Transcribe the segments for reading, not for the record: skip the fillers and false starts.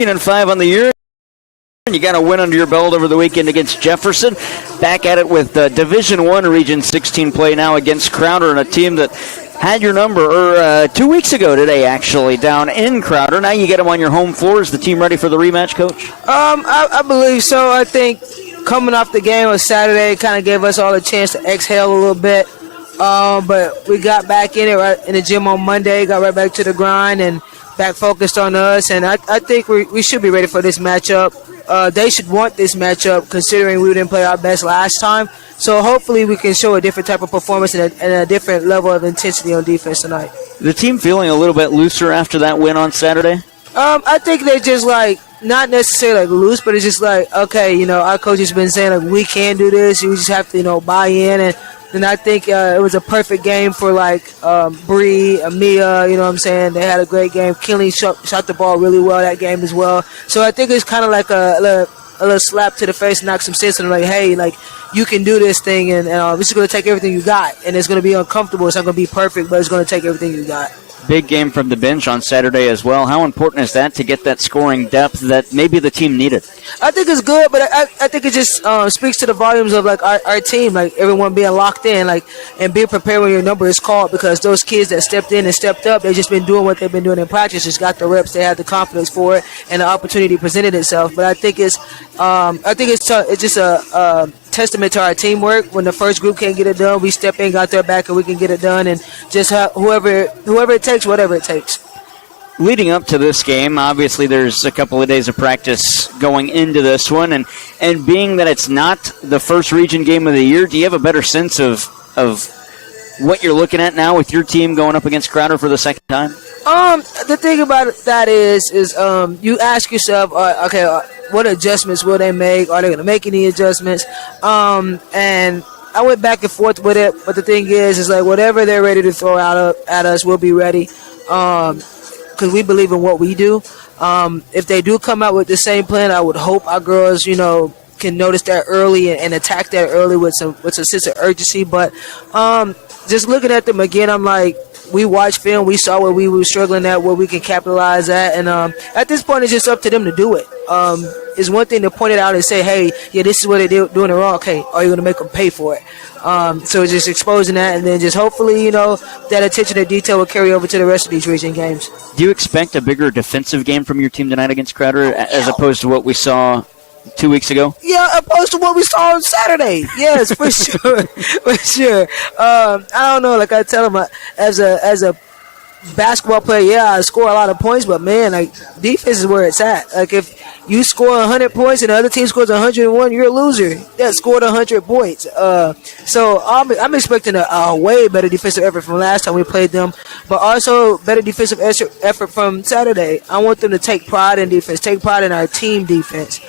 16-5 on the year. You got a win under your belt over the weekend against Jefferson. Back at it with Division I Region 16 play now against Crowder, and a team that had your number 2 weeks ago today, actually, down in Crowder. Now you get them on your home floor. Is the team ready for the rematch, Coach? I believe so. I think coming off the game on Saturday kind of gave us all a chance to exhale a little bit. But we got back in it right in the gym on Monday, got right back to the grind and back focused on us. And I think we should be ready for this matchup. They should want this matchup considering we didn't play our best last time. So hopefully we can show a different type of performance and a different level of intensity on defense tonight. The team feeling a little bit looser after that win on Saturday? I think they just not necessarily loose, but it's just okay, our coach has been saying we can do this. You just have to, buy in. And I think it was a perfect game for Bree, Amia, you know what I'm saying? They had a great game. Kinley shot the ball really well that game as well. So I think it's kind of like a little slap to the face, knock some sense in them, hey, you can do this thing, and this is going to take everything you got. And it's going to be uncomfortable. It's not going to be perfect, but it's going to take everything you got. Big game from the bench on Saturday as well. How important is that to get that scoring depth that maybe the team needed? I think it's good, but I think it just speaks to the volumes of our team, everyone being locked in, and being prepared when your number is called, because those kids that stepped in and stepped up, they've just been doing what they've been doing in practice, just got the reps, they had the confidence for it, and the opportunity presented itself. But I think it's just a testament to our teamwork. When the first group can't get it done, we step in, got their back, and we can get it done, and just whoever it takes, whatever it takes. Leading up to this game, obviously there's a couple of days of practice going into this one, and being that it's not the first region game of the year, do you have a better sense of what you're looking at now with your team going up against Crowder for the second time? The thing about that is you ask yourself, what adjustments will they make? Are they going to make any adjustments? And I went back and forth with it, but the thing is whatever they're ready to throw out at us, we'll be ready. Because we believe in what we do. If they do come out with the same plan, I would hope our girls, can notice that early and attack that early with some sense of urgency. But just looking at them again, I'm we watched film, we saw where we were struggling at, where we can capitalize at, and at this point, it's just up to them to do it. It's one thing to point it out and say, hey, yeah, this is what they're doing it wrong. Okay, are you going to make them pay for it? So just exposing that, and then just hopefully, that attention to detail will carry over to the rest of these region games. Do you expect a bigger defensive game from your team tonight against Crowder as opposed to what we saw 2 weeks ago? Yeah, opposed to what we saw on Saturday. Yes, for sure. For sure. I don't know, I tell them, as a basketball player, yeah, I score a lot of points, but man, defense is where it's at. If you score 100 points and the other team scores 101, you're a loser. That scored 100 points. So I'm expecting a way better defensive effort from last time we played them, but also better defensive effort from Saturday. I want them to take pride in defense, take pride in our team defense.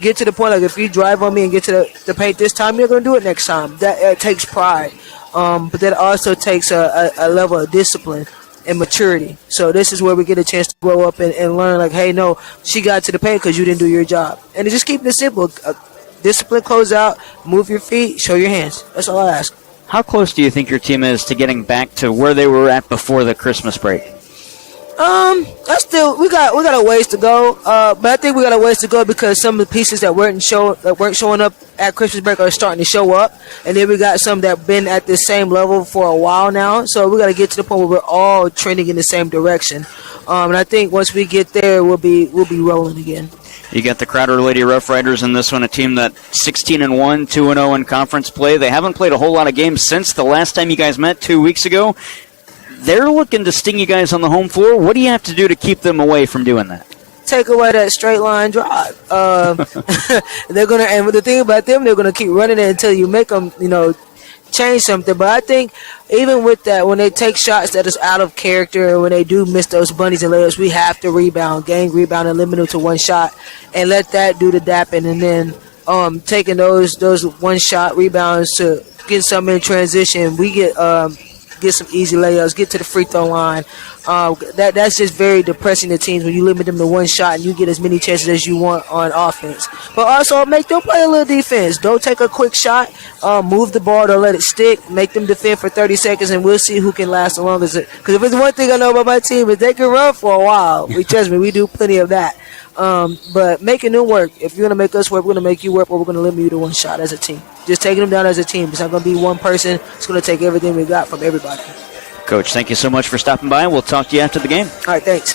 Get to the point, if you drive on me and get to the paint this time, you're going to do it next time. That takes pride. But that also takes a level of discipline and maturity. So this is where we get a chance to grow up and learn, hey, no, she got to the paint because you didn't do your job. And just keep it simple. Discipline, close out, move your feet, show your hands. That's all I ask. How close do you think your team is to getting back to where they were at before the Christmas break? We got a ways to go, but I think we got a ways to go because some of the pieces that weren't showing up at Christmas break are starting to show up, and then we got some that have been at the same level for a while now. So we got to get to the point where we're all trending in the same direction, and I think once we get there, we'll be rolling again. You got the Crowder Lady Rough Riders in this one, a team that 16-1, 2-0 in conference play. They haven't played a whole lot of games since the last time you guys met 2 weeks ago. They're looking to sting you guys on the home floor. What do you have to do to keep them away from doing that? Take away that straight line drive. They're gonna, and the thing about them, they're gonna keep running it until you make them, change something. But I think even with that, when they take shots that is out of character, and when they do miss those bunnies and layups, we have to rebound, and limit them to one shot, and let that do the dapping, and then taking those one shot rebounds to get something in transition. We get some easy layups, get to the free throw line. That's just very depressing to teams when you limit them to one shot and you get as many chances as you want on offense. But also make them play a little defense. Don't take a quick shot. Move the ball, don't let it stick. Make them defend for 30 seconds, and we'll see who can last the longest. Because if it's one thing I know about my team is they can run for a while. Trust me, we do plenty of that. But making them work. If you're going to make us work, we're going to make you work, or we're going to limit you to one shot as a team. Just taking them down as a team. It's not going to be one person. It's going to take everything we got from everybody. Coach, thank you so much for stopping by. We'll talk to you after the game. All right, thanks.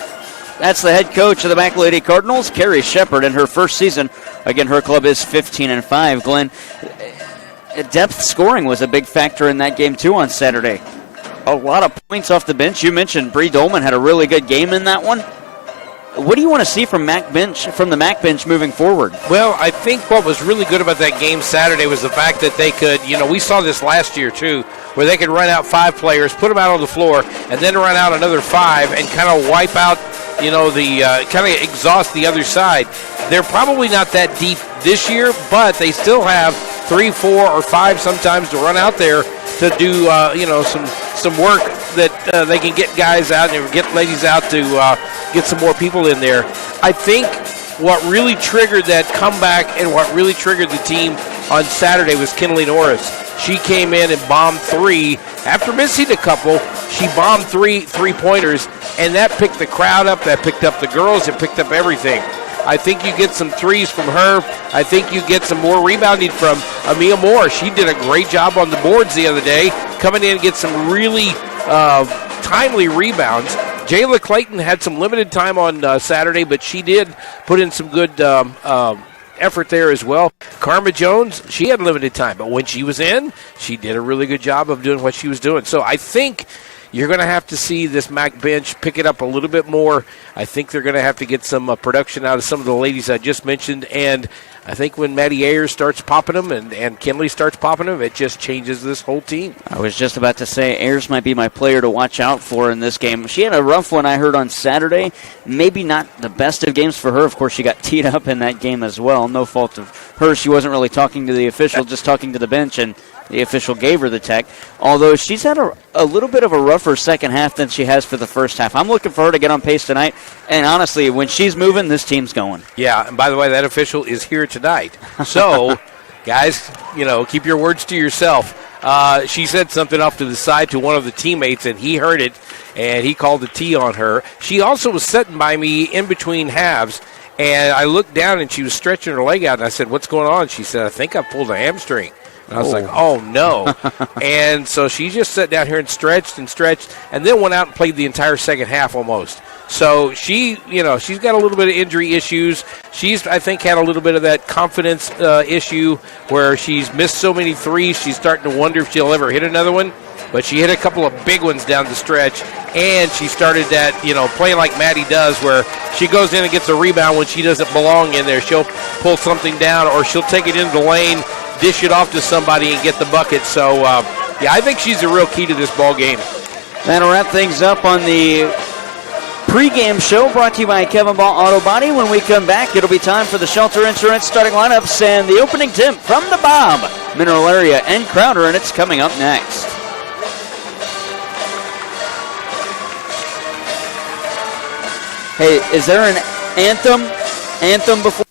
That's the head coach of the Mac Lady Cardinals, Carrie Shepard, in her first season. Again, her club is 15-5. Glenn, depth scoring was a big factor in that game, too, on Saturday. A lot of points off the bench. You mentioned Bree Dolman had a really good game in that one. What do you want to see from the Mac bench moving forward? Well, I think what was really good about that game Saturday was the fact that they could, we saw this last year too, where they could run out 5 players, put them out on the floor, and then run out another 5 and kind of wipe out, kind of exhaust the other side. They're probably not that deep this year, but they still have 3, 4, or 5 sometimes to run out there to do, some work that they can get guys out and get ladies out to get some more people in there. I think what really triggered that comeback and what really triggered the team on Saturday was Kinley Norris. She came in and bombed 3. After missing a couple, she bombed 3 3-pointers, and that picked the crowd up, that picked up the girls, it picked up everything. I think you get some threes from her. I think you get some more rebounding from Amia Moore. She did a great job on the boards the other day, coming in and get some really timely rebounds. Jayla Clayton had some limited time on Saturday, but she did put in some good effort there as well. Karma Jones, she had limited time, but when she was in, she did a really good job of doing what she was doing. So I think you're going to have to see this MAC bench pick it up a little bit more. I think they're going to have to get some production out of some of the ladies I just mentioned, and I think when Maddie Ayers starts popping them and Kinley starts popping them, it just changes this whole team. I was just about to say Ayers might be my player to watch out for in this game. She had a rough one, I heard, on Saturday. Maybe not the best of games for her. Of course, she got teed up in that game as well. No fault of hers. She wasn't really talking to the official, just talking to the bench, and the official gave her the tech. Although she's had a little bit of a rougher second half than she has for the first half. I'm looking for her to get on pace tonight. And honestly, when she's moving, this team's going. Yeah, and by the way, that official is here tonight. So, guys, keep your words to yourself. She said something off to the side to one of the teammates, and he heard it, and he called the T on her. She also was sitting by me in between halves, and I looked down, and she was stretching her leg out, and I said, "What's going on?" She said, "I think I pulled a hamstring." And I was like, oh, no. And so she just sat down here and stretched, and then went out and played the entire second half almost. So she, she's got a little bit of injury issues. She's, I think, had a little bit of that confidence issue where she's missed so many threes, she's starting to wonder if she'll ever hit another one. But she hit a couple of big ones down the stretch, and she started that, playing like Maddie does, where she goes in and gets a rebound when she doesn't belong in there. She'll pull something down, or she'll take it into the lane, dish it off to somebody, and get the bucket. So, I think she's the real key to this ball game. That'll wrap things up on the pregame show brought to you by Kevin Ball Auto Body. When we come back, it'll be time for the Shelter Insurance starting lineups and the opening tip from the Bob, Mineral Area, and Crowder, and it's coming up next. Hey, is there an anthem before?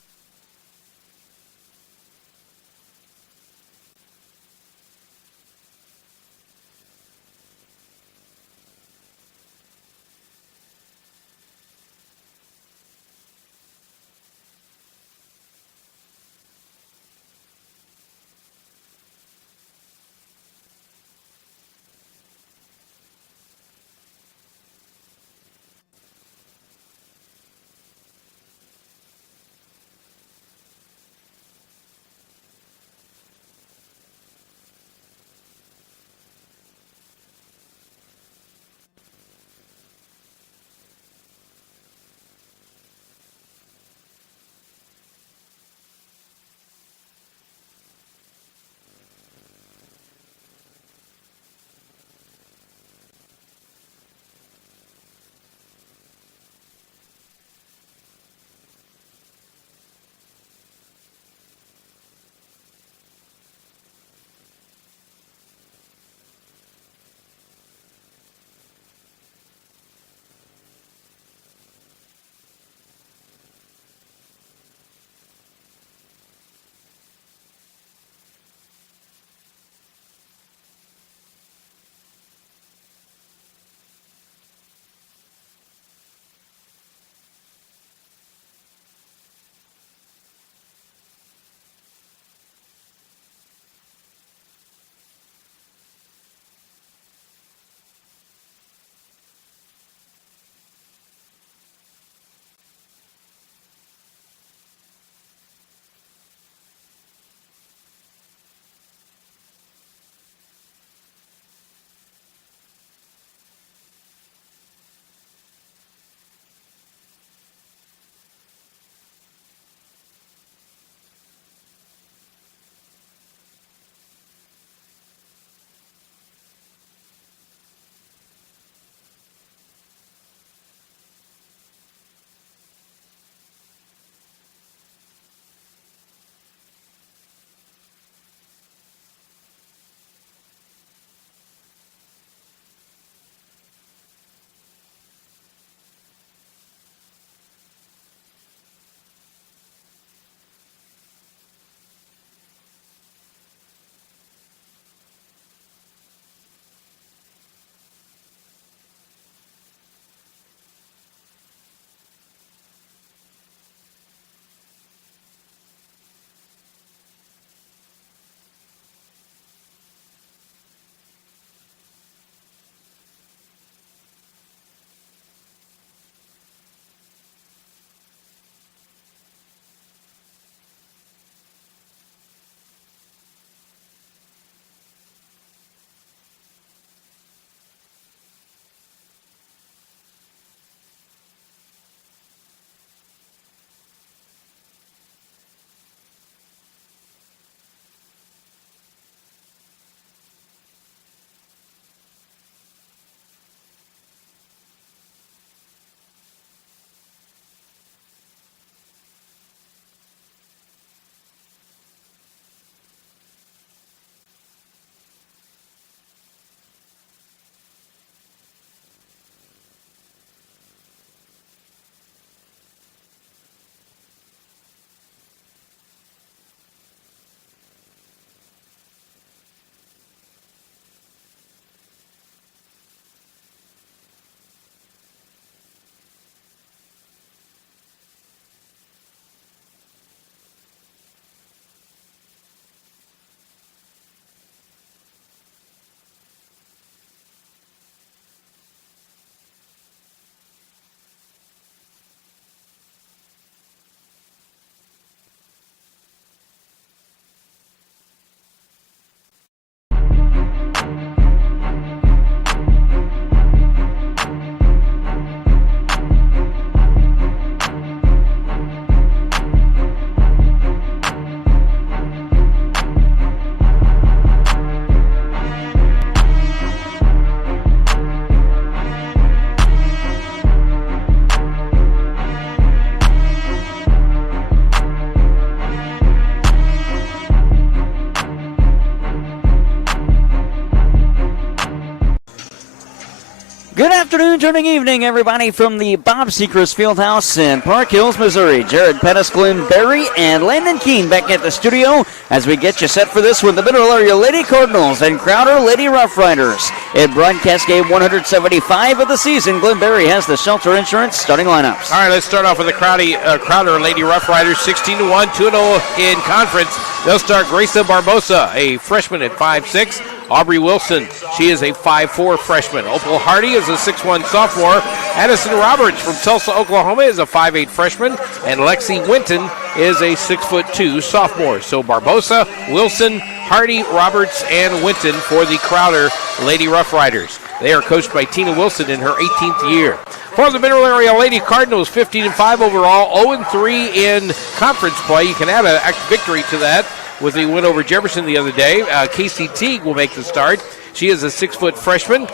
returning evening, everybody, from the Bob Sechrist Fieldhouse in Park Hills, Missouri. Jared Pettis, Glenn Berry, and Landon Keene back at the studio as we get you set for this one. The Mineral Area Lady Cardinals and Crowder Lady Rough Riders. In broadcast game 175 of the season, Glenn Berry has the Shelter Insurance starting lineups. All right, let's start off with the Crowder Lady Rough Riders, 16-1, 2-0 in conference. They'll start Gracia Barbosa, a freshman at 5'6". Aubrey Wilson, she is a 5'4" freshman. Opal Hardy is a 6'1" sophomore. Addison Roberts from Tulsa, Oklahoma is a 5'8" freshman. And Lexi Winton is a 6'2" sophomore. So Barbosa, Wilson, Hardy, Roberts, and Winton for the Crowder Lady Rough Riders. They are coached by Tina Wilson in her 18th year. For the Mineral Area Lady Cardinals, 15-5 overall, 0-3 in conference play. You can add a victory to that with the win over Jefferson the other day. Casey Teague will make the start. She is a 6' freshman.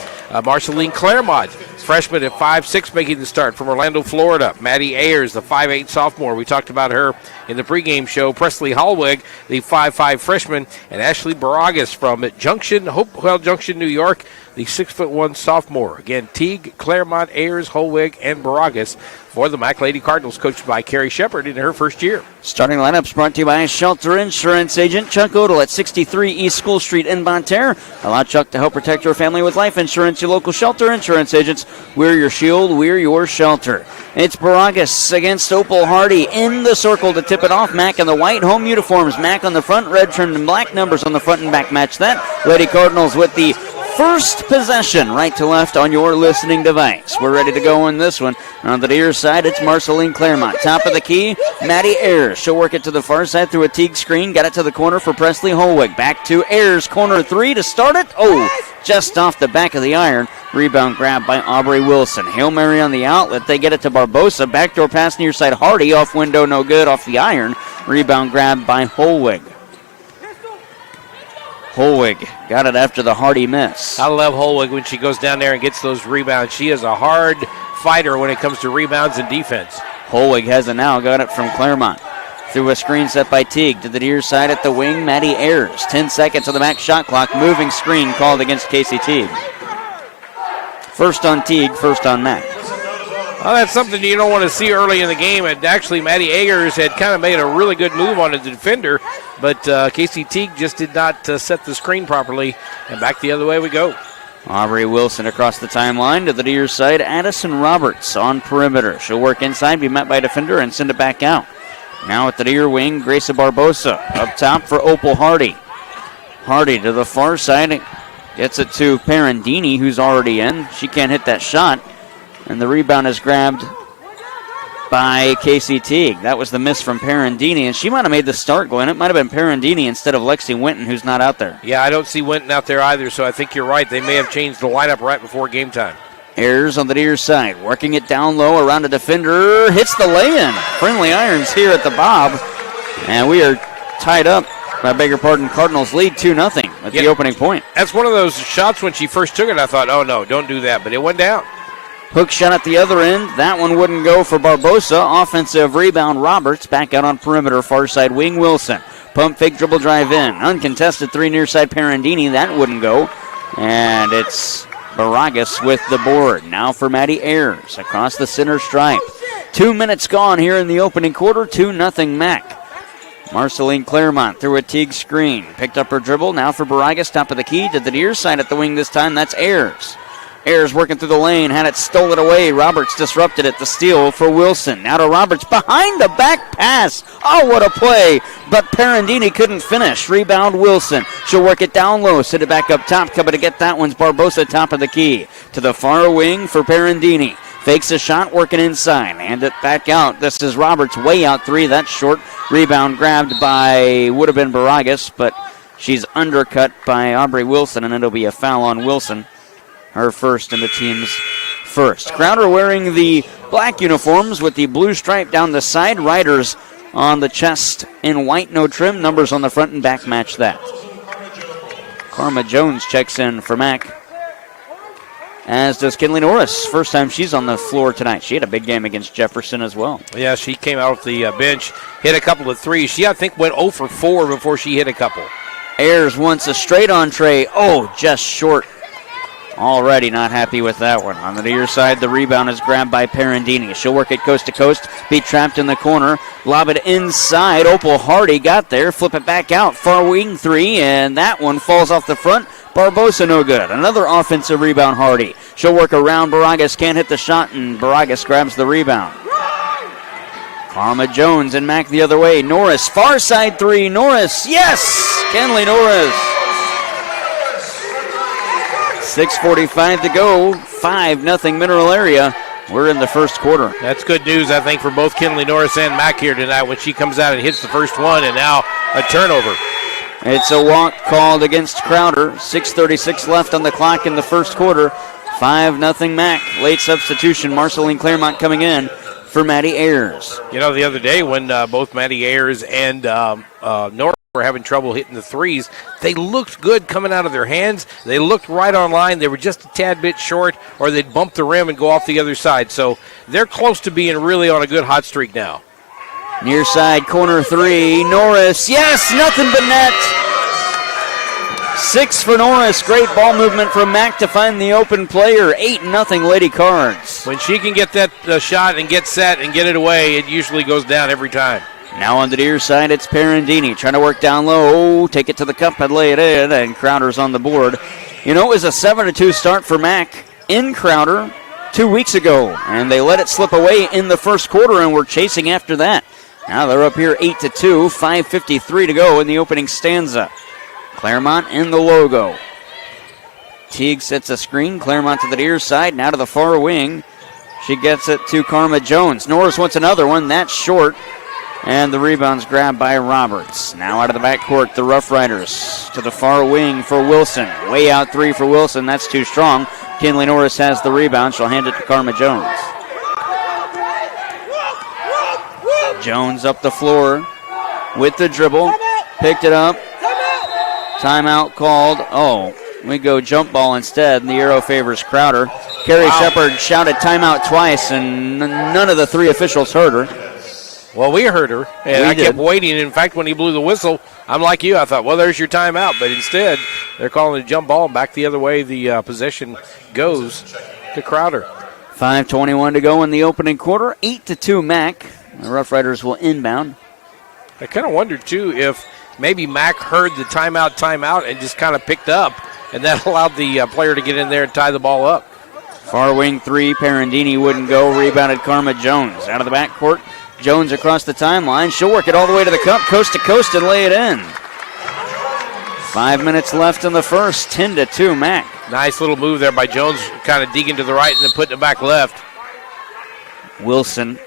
Marceline Claremont, freshman at 5'6", making the start from Orlando, Florida. Maddie Ayers, the 5'8" sophomore. We talked about her in the pregame show. Presley Hallwig, the 5'5" freshman. And Ashley Baragas from Hopewell Junction, New York, the 6'1" sophomore. Again, Teague, Claremont, Ayers, Holwig, and Baragas for the Mac Lady Cardinals, coached by Carrie Shepard in her first year. Starting lineups brought to you by Shelter Insurance agent Chuck Odell at 63 East School Street in Bonne Terre. Allow Chuck to help protect your family with life insurance. Your local Shelter Insurance agents. We're your shield. We're your shelter. It's Baragas against Opal Hardy in the circle to tip it off. Mac in the white home uniforms. Mac on the front, red trimmed and black numbers on the front and back match that. Lady Cardinals with the first possession, right to left on your listening device. We're ready to go in this one. On the near side, it's Marceline Claremont. Top of the key, Maddie Ayers. She'll work it to the far side through a Teague screen. Got it to the corner for Presley Holwig. Back to Ayers, corner three to start it. Oh, just off the back of the iron. Rebound grab by Aubrey Wilson. Hail Mary on the outlet. They get it to Barbosa. Backdoor pass near side. Hardy off window, no good, off the iron. Rebound grab by Holwig. Holwig got it after the Hardy miss. I love Holwig when she goes down there and gets those rebounds. She is a hard fighter when it comes to rebounds and defense. Holwig has it now. Got it from Claremont. Through a screen set by Teague to the near side at the wing. Maddie Ayers. 10 seconds on the max shot clock. Moving screen called against Casey Teague. First on Teague, first on Mac. Well, that's something you don't want to see early in the game. And actually, Maddie Ayers had kind of made a really good move on the defender, but Casey Teague just did not set the screen properly, and back the other way we go. Aubrey Wilson across the timeline to the near side. Addison Roberts on perimeter. She'll work inside, be met by a defender, and send it back out. Now at the near wing, Gracia Barbosa. Up top for Opal Hardy. Hardy to the far side. Gets it to Parandini, who's already in. She can't hit that shot. And the rebound is grabbed by Casey Teague. That was the miss from Parandini, and she might have made the start, Glenn. It might have been Parandini instead of Lexi Winton, who's not out there. Yeah, I don't see Winton out there either, so I think you're right. They may have changed the lineup right before game time. Ayers on the near side, working it down low around a defender. Hits the lay-in. Friendly irons here at the Bob. And we are tied up. I beg your pardon, Cardinals lead 2-0 at the opening point. That's one of those shots when she first took it, I thought, oh no, don't do that, but it went down. Hook shot at the other end. That one wouldn't go for Barbosa. Offensive rebound, Roberts. Back out on perimeter, far side wing, Wilson. Pump fake, dribble drive in. Uncontested three near side, Parandini. That wouldn't go. And it's Baragas with the board. Now for Maddie Ayers across the center stripe. 2 minutes gone here in the opening quarter. 2-0 Mac. Marceline Claremont through a Teague screen. Picked up her dribble. Now for Baragas, top of the key to the near side at the wing this time. That's Ayers. Ayers working through the lane, had it stolen away. Roberts disrupted it. The steal for Wilson. Now to Roberts behind the back pass. Oh, what a play. But Parandini couldn't finish. Rebound Wilson. She'll work it down low. Sit it back up top. Coming to get that one's Barbosa, top of the key. To the far wing for Parandini. Fakes a shot, working inside. Hand it back out. This is Roberts way out three. That's short. Rebound grabbed by, would have been Baragas, but she's undercut by Aubrey Wilson, and it'll be a foul on Wilson. Her first and the team's first. Crowder wearing the black uniforms with the blue stripe down the side. Riders on the chest in white, no trim. Numbers on the front and back match that. Karma Jones checks in for Mac, as does Kinley Norris. First time she's on the floor tonight. She had a big game against Jefferson as well. Yeah, she came out of the bench, hit a couple of threes. She, I think, went 0 for 4 before she hit a couple. Ayers wants a straight entree. Oh, just short Already not happy with that one. On the near side, the rebound is grabbed by Perandini. She'll work it coast to coast, be trapped in the corner, lob it inside. Opal Hardy got there, flip it back out. Far wing three, and that one falls off the front. Barbosa no good. Another offensive rebound, Hardy. She'll work around. Baragas can't hit the shot, and Baragas grabs the rebound. Karma Jones and Mack the other way. Norris, far side three. Norris, yes! Kenley Norris. 6:45 to go. 5-0 Mineral Area. We're in the first quarter. That's good news, I think, for both Kinley Norris and Mack here tonight when she comes out and hits the first one, and now a turnover. It's a walk called against Crowder. 6:36 left on the clock in the first quarter. 5-0 Mack. Late substitution. Marceline Claremont coming in for Maddie Ayers. You know, the other day when both Maddie Ayers and Norris were having trouble hitting the threes, they looked good coming out of their hands. They looked right on line. They were just a tad bit short, or they'd bump the rim and go off the other side. So they're close to being really on a good hot streak now. Near side corner three. Norris, yes, nothing but net. 6 for Norris. Great ball movement from Mack to find the open player. 8-0 Lady Cards. When she can get that shot and get set and get it away, it usually goes down every time. Now on the near side, it's Perandini trying to work down low. Take it to the cup and lay it in, and Crowder's on the board. You know, it was a 7-2 start for Mack in Crowder 2 weeks ago, and they let it slip away in the first quarter, and were chasing after that. Now they're up here 8-2, 5:53 to go in the opening stanza. Claremont in the logo. Teague sets a screen. Claremont to the near side, now to the far wing. She gets it to Karma Jones. Norris wants another one. That's short. And the rebound's grabbed by Roberts. Now out of the backcourt, the Rough Riders to the far wing for Wilson. Way out three for Wilson. That's too strong. Kinley Norris has the rebound. She'll hand it to Karma Jones. Jones up the floor with the dribble. Picked it up. Timeout called. Oh, we go jump ball instead, and the arrow favors Crowder. Carrie Shepard shouted timeout twice, and none of the three officials heard her. Well, we heard her, and I kept waiting. In fact, when he blew the whistle, I'm like you. I thought, well, there's your timeout. But instead, they're calling a jump ball, and back the other way the possession goes to Crowder. 5:21 to go in the opening quarter. 8-2 Mack. The Rough Riders will inbound. I kind of wondered, too, if maybe Mack heard the timeout, and just kind of picked up, and that allowed the player to get in there and tie the ball up. Far wing three, Perandini wouldn't go. Rebounded Karma Jones. Out of the backcourt, Jones across the timeline. She'll work it all the way to the cup, coast to coast, and lay it in. 5 minutes left in the first. 10-2 Mack. Nice little move there by Jones, kind of digging to the right and then putting it back left. Wilson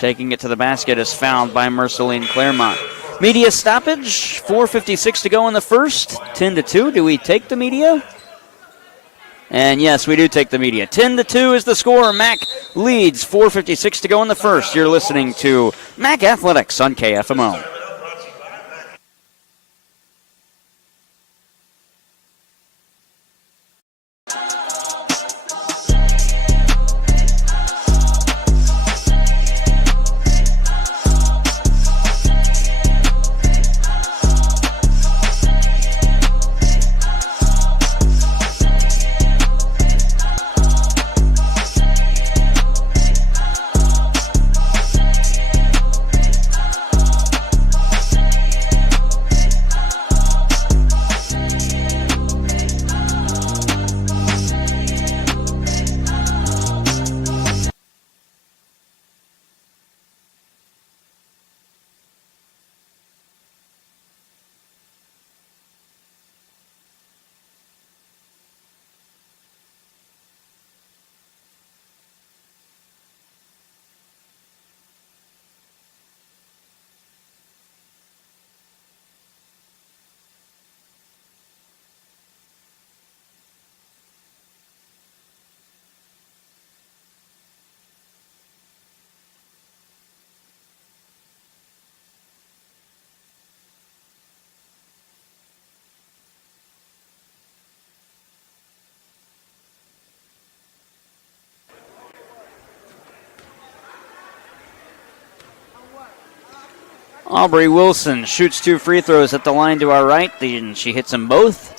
taking it to the basket is fouled by Marceline Claremont. Media stoppage. 4:56 to go in the first. 10-2. Do we take the media? And yes, we do take the media. 10-2 is the score. Mack leads. 4:56 to go in the first. You're listening to Mack Athletics on KFMO. Aubrey Wilson shoots 2 free throws at the line to our right, and she hits them both.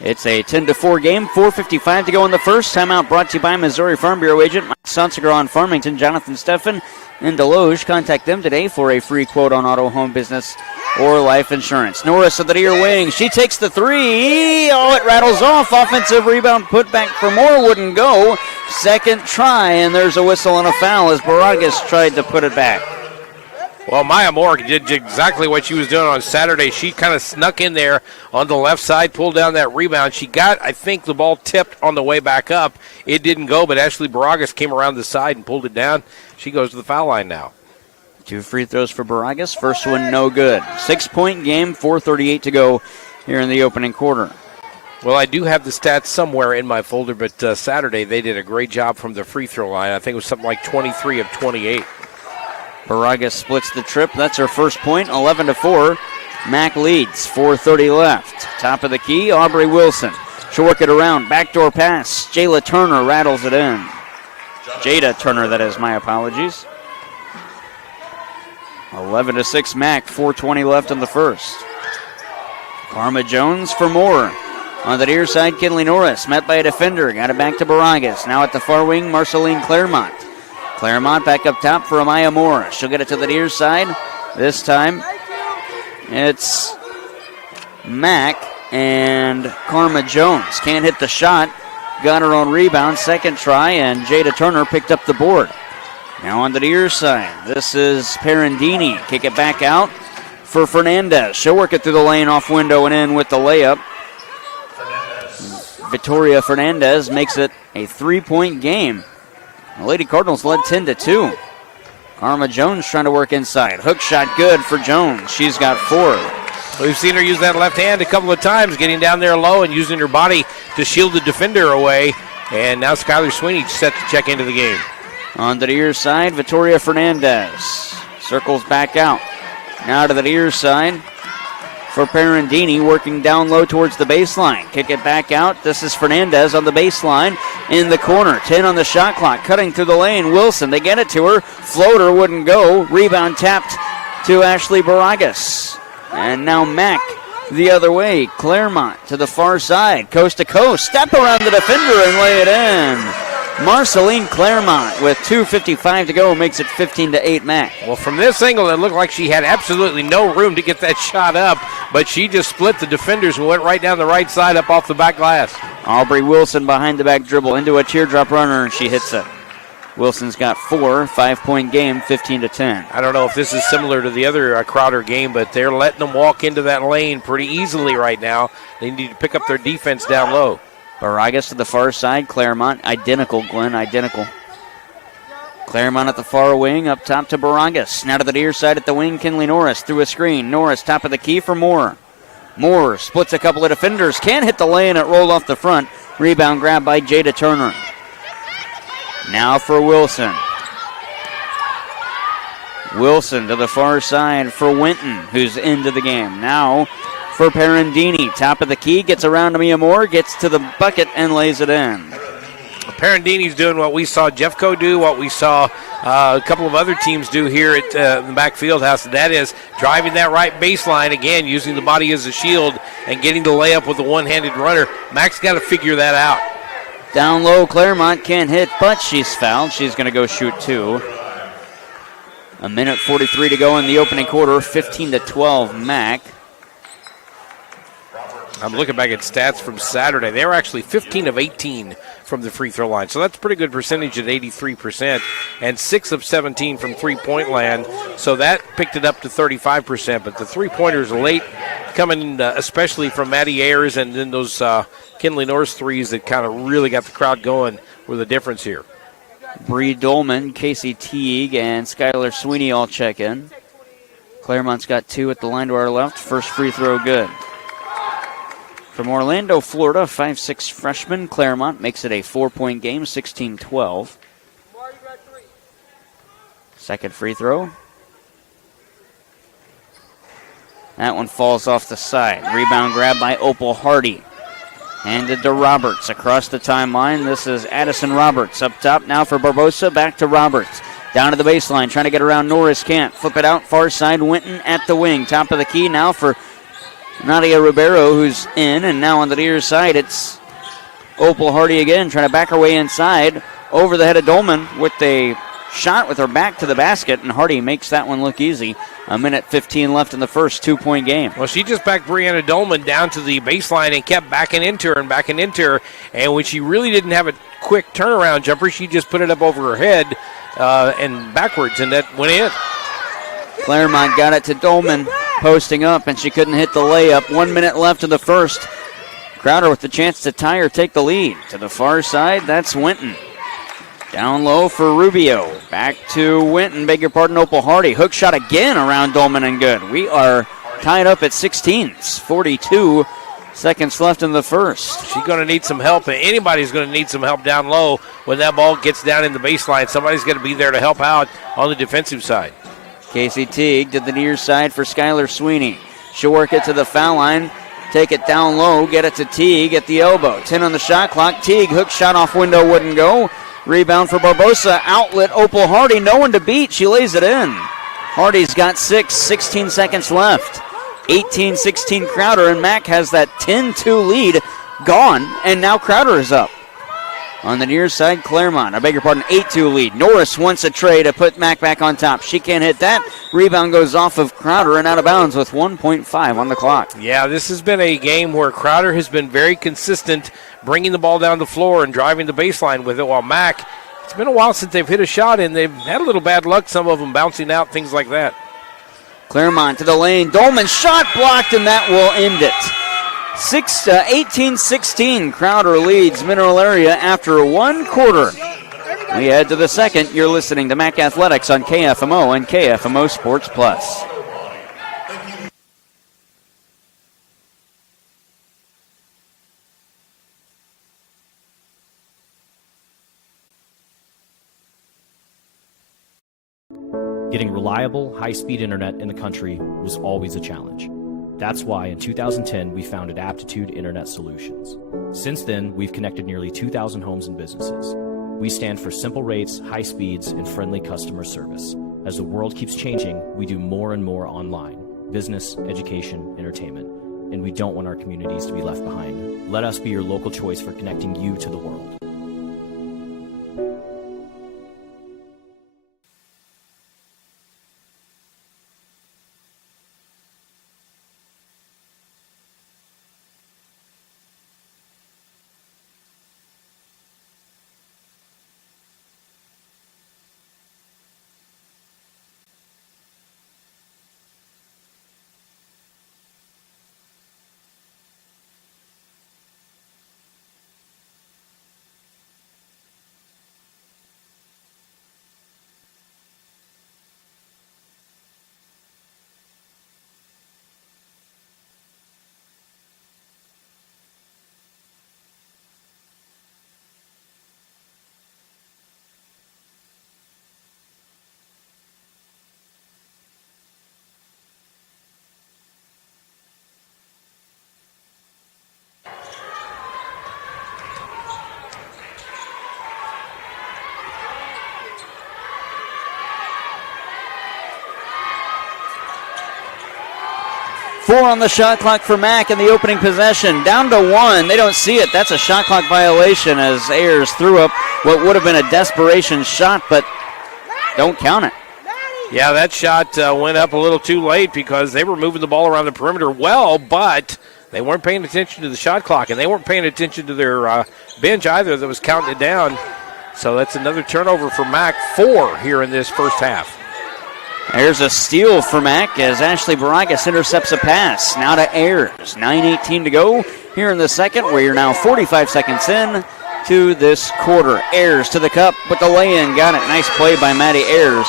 It's a 10-4 game, 4:55 to go in the first. Timeout brought to you by Missouri Farm Bureau agent Mike Sonsiger on Farmington, Jonathan Steffen in Deloge. Contact them today for a free quote on auto, home, business, or life insurance. Norris of the near wing. She takes the three. Oh, it rattles off. Offensive rebound put back for Moore. Wouldn't go. Second try, and there's a whistle and a foul as Baragas tried to put it back. Well, Maya Moore did exactly what she was doing on Saturday. She kind of snuck in there on the left side, pulled down that rebound. She got, I think, the ball tipped on the way back up. It didn't go, but Ashley Baragas came around the side and pulled it down. She goes to the foul line now. 2 free throws for Baragas. First one no good. 6-point game, 4:38 to go here in the opening quarter. Well, I do have the stats somewhere in my folder, but Saturday they did a great job from the free throw line. I think it was something like 23 of 28. Baragas splits the trip. That's her first point, 11-4. Mac leads, 4:30 left. Top of the key, Aubrey Wilson. She'll work it around. Backdoor pass. Jayla Turner rattles it in. Jada Turner, that is. My apologies. 11-6 Mac, 4:20 left in the first. Karma Jones for Moore. On the near side, Kinley Norris, met by a defender. Got it back to Baragas. Now at the far wing, Marceline Claremont. Claremont back up top for Amaya Moore. She'll get it to the near side. This time, it's Mack and Karma Jones. Can't hit the shot. Got her own rebound. Second try, and Jada Turner picked up the board. Now on the near side, this is Perandini. Kick it back out for Fernandez. She'll work it through the lane, off window, and in with the layup. Victoria Fernandez makes it a 3-point game. The Lady Cardinals led 10-2. Karma Jones trying to work inside. Hook shot good for Jones. She's got 4. We've seen her use that left hand a couple of times, getting down there low and using her body to shield the defender away. And now Skylar Sweeney set to check into the game. On the near side, Victoria Fernandez circles back out. Now to the near side for Perandini, working down low towards the baseline. Kick it back out. This is Fernandez on the baseline in the corner. 10 on the shot clock. Cutting through the lane. Wilson, they get it to her. Floater wouldn't go. Rebound tapped to Ashley Baragas. And now Mack the other way. Claremont to the far side. Coast to coast. Step around the defender and lay it in. Marceline Claremont with 2:55 to go makes it 15-8 Mac. Well, from this angle, it looked like she had absolutely no room to get that shot up, but she just split the defenders and went right down the right side up off the back glass. Aubrey Wilson behind the back dribble into a teardrop runner, and she hits it. Wilson's got 4, 5-point game, 15-10. I don't know if this is similar to the other Crowder game, but they're letting them walk into that lane pretty easily right now. They need to pick up their defense down low. Baragas to the far side. Claremont, identical, Glenn, identical. Claremont at the far wing, up top to Baragas. Now to the near side at the wing, Kinley Norris through a screen. Norris top of the key for Moore. Moore splits a couple of defenders. Can't hit the lane, it rolled off the front. Rebound grab by Jada Turner. Now for Wilson. Wilson to the far side for Winton, who's into the game. Now for Perandini. Top of the key, gets around to Mia Moore, gets to the bucket and lays it in. Perandini's doing what we saw Jeffco do, what we saw a couple of other teams do here at the back field house, and that is driving that right baseline, again, using the body as a shield and getting the layup with a one-handed runner. Mac's got to figure that out. Down low, Claremont can't hit, but she's fouled. She's going to go shoot 2. A minute 43 to go in the opening quarter, 15-12 Mac. I'm looking back at stats from Saturday. They were actually 15 of 18 from the free throw line. So that's a pretty good percentage at 83%. And 6 of 17 from three-point land. So that picked it up to 35%. But the three-pointers late coming, especially from Maddie Ayers and then those Kinley Norris threes that kind of really got the crowd going were the difference here. Bree Dolman, Casey Teague, and Skylar Sweeney all check in. Claremont's got 2 at the line to our left. First free throw good. From Orlando, Florida, 5'6" freshman, Claremont makes it a 4-point game, 16-12. Second free throw. That one falls off the side. Rebound grab by Opal Hardy. Handed to Roberts across the timeline. This is Addison Roberts up top now for Barbosa. Back to Roberts. Down to the baseline, trying to get around Norris. Can't. Flip it out, far side. Winton at the wing. Top of the key now for Nadia Ribeiro, who's in, and now on the near side, it's Opal Hardy again, trying to back her way inside, over the head of Dolman with a shot with her back to the basket, and Hardy makes that one look easy. 1:15 left in the first 2-point game. Well, she just backed Brianna Dolman down to the baseline and kept backing into her, and when she really didn't have a quick turnaround jumper, she just put it up over her head and backwards, and that went in. Claremont got it to Dolman, posting up, and she couldn't hit the layup. 1 minute left in the first. Crowder with the chance to tie or take the lead. To the far side, that's Winton. Down low for Rubio. Back to Winton, Opal Hardy. Hook shot again around Dolman and good. We are tied up at 16. 42 seconds left in the first. She's going to need some help, and anybody's going to need some help down low when that ball gets down in the baseline. Somebody's going to be there to help out on the defensive side. Casey Teague to the near side for Skylar Sweeney. She'll work it to the foul line. Take it down low, get it to Teague at the elbow. 10 on the shot clock. Teague, hook shot off window, wouldn't go. Rebound for Barbosa. Outlet, Opal Hardy. No one to beat. She lays it in. Hardy's got 6. 16 seconds left. 18-16 Crowder, and Mack has that 10-2 lead gone, and now Crowder is up. On the near side, Claremont, 8-2 lead. Norris wants a tray to put Mack back on top. She can't hit that. Rebound goes off of Crowder and out of bounds with 1.5 on the clock. Yeah, this has been a game where Crowder has been very consistent, bringing the ball down the floor and driving the baseline with it, while Mack, it's been a while since they've hit a shot, and they've had a little bad luck, some of them bouncing out, things like that. Claremont to the lane. Dolman shot blocked, and that will end it. 18-16. Crowder leads Mineral Area after one quarter. We head to the second. You're listening to MAC Athletics on KFMO and KFMO Sports Plus. Getting reliable, high-speed internet in the country was always a challenge. That's why in 2010 we founded Aptitude Internet Solutions. Since then, we've connected nearly 2,000 homes and businesses. We stand for simple rates, high speeds, and friendly customer service. As the world keeps changing, we do more and more online: business, education, entertainment. And we don't want our communities to be left behind. Let us be your local choice for connecting you to the world. Four on the shot clock for Mack in the opening possession. Down to one. They don't see it. That's a shot clock violation as Ayers threw up what would have been a desperation shot, but don't count it. Yeah, that shot went up a little too late because they were moving the ball around the perimeter well, but they weren't paying attention to the shot clock, and they weren't paying attention to their bench either that was counting it down. So that's another turnover for Mack. 4 here in this first half. There's a steal for Mack as Ashley Baragas intercepts a pass. Now to Ayers. 9:18 to go here in the second. We're now 45 seconds in to this quarter. Ayers to the cup with the lay-in. Got it. Nice play by Maddie Ayers.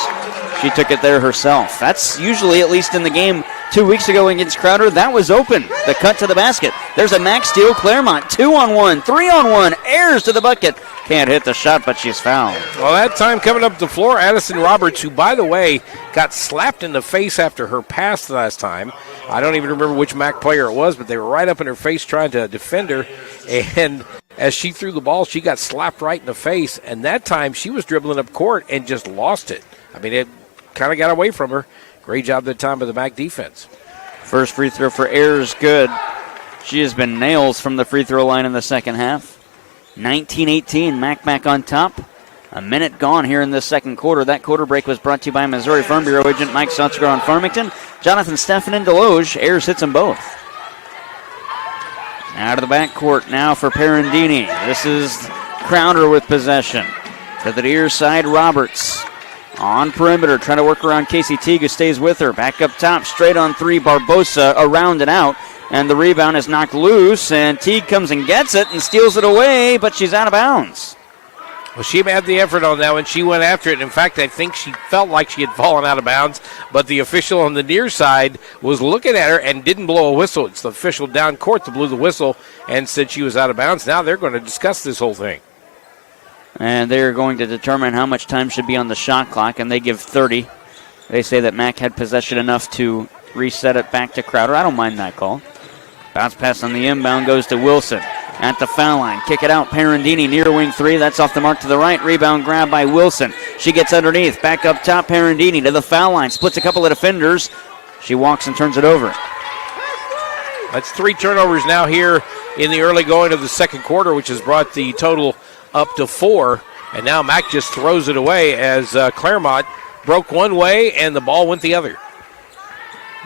She took it there herself. That's usually, at least in the game 2 weeks ago against Crowder, that was open. The cut to the basket. There's a Mack steal. Claremont 2-on-1, 3-on-1. Ayers to the bucket. Can't hit the shot, but she's fouled. Well, that time coming up the floor, Addison Roberts, who, by the way, got slapped in the face after her pass last time. I don't even remember which Mack player it was, but they were right up in her face trying to defend her. And as she threw the ball, she got slapped right in the face. And that time she was dribbling up court and just lost it. I mean, it kind of got away from her. Great job that time by the Mack defense. First free throw for Ayers, good. She has been nails from the free throw line in the second half. 19-18, Mac on top. A minute gone here in the second quarter. That quarter break was brought to you by Missouri Farm Bureau agent Mike Sutzger on Farmington. Jonathan Steffen in Deloge. Ayers hits them both. Out of the backcourt now for Perandini. This is Crowder with possession. To the near side, Roberts. On perimeter, trying to work around Casey Teague, who stays with her. Back up top, straight on three, Barbosa around and out. And the rebound is knocked loose, and Teague comes and gets it and steals it away, but she's out of bounds. Well, she had the effort on that one. She went after it. In fact, I think she felt like she had fallen out of bounds, but the official on the near side was looking at her and didn't blow a whistle. It's the official down court that blew the whistle and said she was out of bounds. Now they're going to discuss this whole thing. And they're going to determine how much time should be on the shot clock, and they give 30. They say that Mac had possession enough to reset it back to Crowder. I don't mind that call. Bounce pass on the inbound goes to Wilson. At the foul line, kick it out, Perandini near wing three. That's off the mark to the right. Rebound grab by Wilson. She gets underneath. Back up top, Perandini to the foul line. Splits a couple of defenders. She walks and turns it over. That's 3 turnovers now here in the early going of the second quarter, which has brought the total up to 4. And now Mac just throws it away as Claremont broke one way and the ball went the other.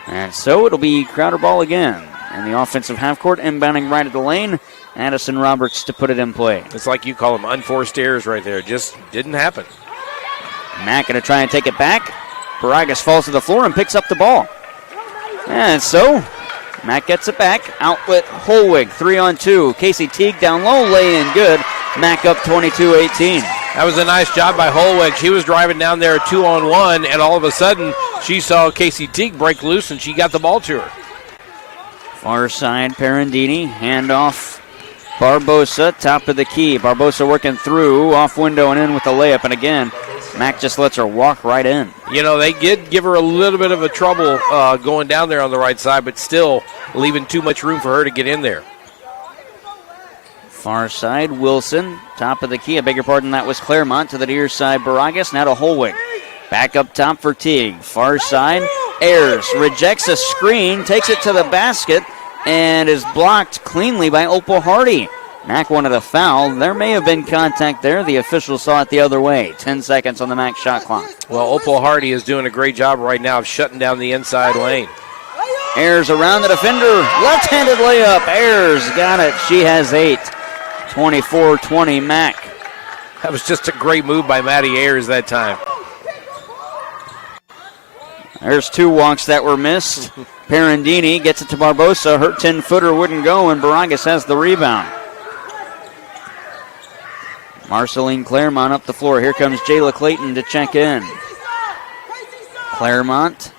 And so it'll be Crowder ball again. And the offensive half court inbounding right at the lane. Addison Roberts to put it in play. It's like you call them unforced errors right there. It just didn't happen. Mack going to try and take it back. Baragas falls to the floor and picks up the ball. And so Mack gets it back. Outlet Holwig, 3-on-2. Casey Teague down low, lay in good. Mack up 22-18. That was a nice job by Holwig. She was driving down there 2-on-1, and all of a sudden she saw Casey Teague break loose, and she got the ball to her. Far side, Perandini. Handoff. Barbosa, top of the key. Barbosa working through, off window and in with the layup. And again, Mac just lets her walk right in. You know, they did give her a little bit of a trouble going down there on the right side, but still leaving too much room for her to get in there. Far side, Wilson. Top of the key. I beg your pardon, that was Claremont. To the near side, Baragas. Now to Holwig. Back up top for Teague. Far side, Ayers. Rejects a screen, takes it to the basket, and is blocked cleanly by Opal Hardy. Mac wanted a foul. There may have been contact there. The official saw it the other way. 10 seconds on the Mac shot clock. Well, Opal Hardy is doing a great job right now of shutting down the inside lane. Ayers around the defender. Left-handed layup. Ayers got it. She has 8. 24-20 Mac. That was just a great move by Maddie Ayers that time. There's 2 walks that were missed. Perandini gets it to Barbosa. Her 10-footer wouldn't go, and Baragas has the rebound. Marceline Claremont up the floor. Here comes Jayla Clayton to check in. Claremont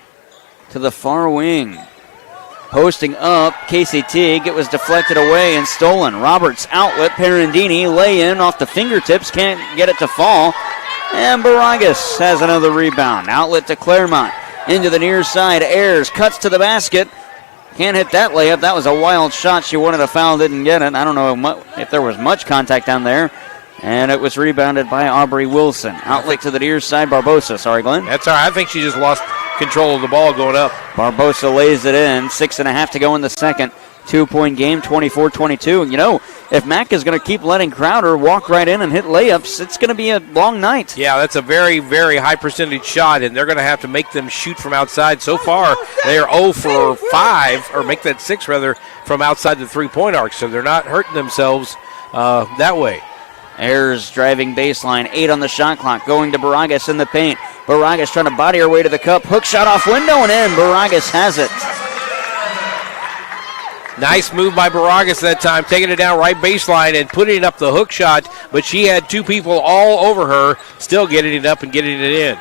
to the far wing. Posting up, Casey Teague. It was deflected away and stolen. Roberts outlet, Perandini lay in off the fingertips. Can't get it to fall. And Baragas has another rebound. Outlet to Claremont. Into the near side, Ayers cuts to the basket. Can't hit that layup. That was a wild shot. She wanted a foul, didn't get it. I don't know if there was much contact down there. And it was rebounded by Aubrey Wilson. Outlet to the near side, Barbosa. Sorry, Glenn. That's all right. I think she just lost control of the ball going up. Barbosa lays it in. 6.5 to go in the second. 2-point game, 24-22. You know, if Mac is going to keep letting Crowder walk right in and hit layups, it's going to be a long night. Yeah, that's a very, very high percentage shot, and they're going to have to make them shoot from outside. So far, they are 0 for 5, or make that 6 rather, from outside the three-point arc. So they're not hurting themselves that way. Ayers driving baseline, 8 on the shot clock, going to Baragas in the paint. Baragas trying to body her way to the cup. Hook shot off window and in. Baragas has it. Nice move by Baragas that time, taking it down right baseline and putting up the hook shot, but she had 2 people all over her, still getting it up and getting it in.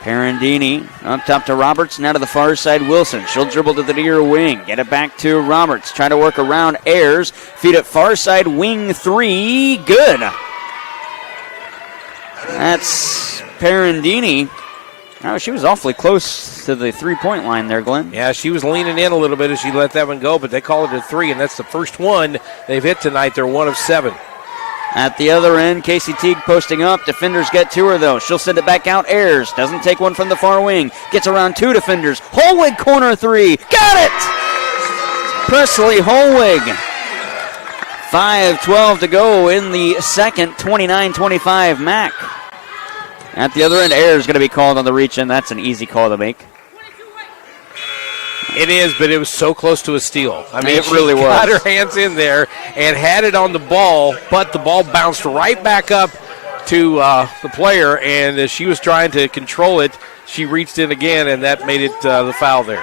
Perandini up top to Roberts, now to the far side, Wilson. She'll dribble to the near wing, get it back to Roberts. Try to work around Ayers, feed it far side, wing 3, good. That's Perandini. Oh, she was awfully close to the three-point line there, Glenn. Yeah, she was leaning in a little bit as she let that one go, but they call it a 3, and that's the first one they've hit tonight. They're 1 of 7. At the other end, Casey Teague posting up. Defenders get to her, though. She'll send it back out. Ayers doesn't take one from the far wing. Gets around 2 defenders. Holwig, corner 3. Got it! Presley Holwig. 5:12 to go in the second. 29-25 Mac. At the other end, Ayers going to be called on the reach-in. That's an easy call to make. It is, but it was so close to a steal. I mean, it really was. Got her hands in there and had it on the ball, but the ball bounced right back up to the player, and as she was trying to control it, she reached in again, and that made it the foul there.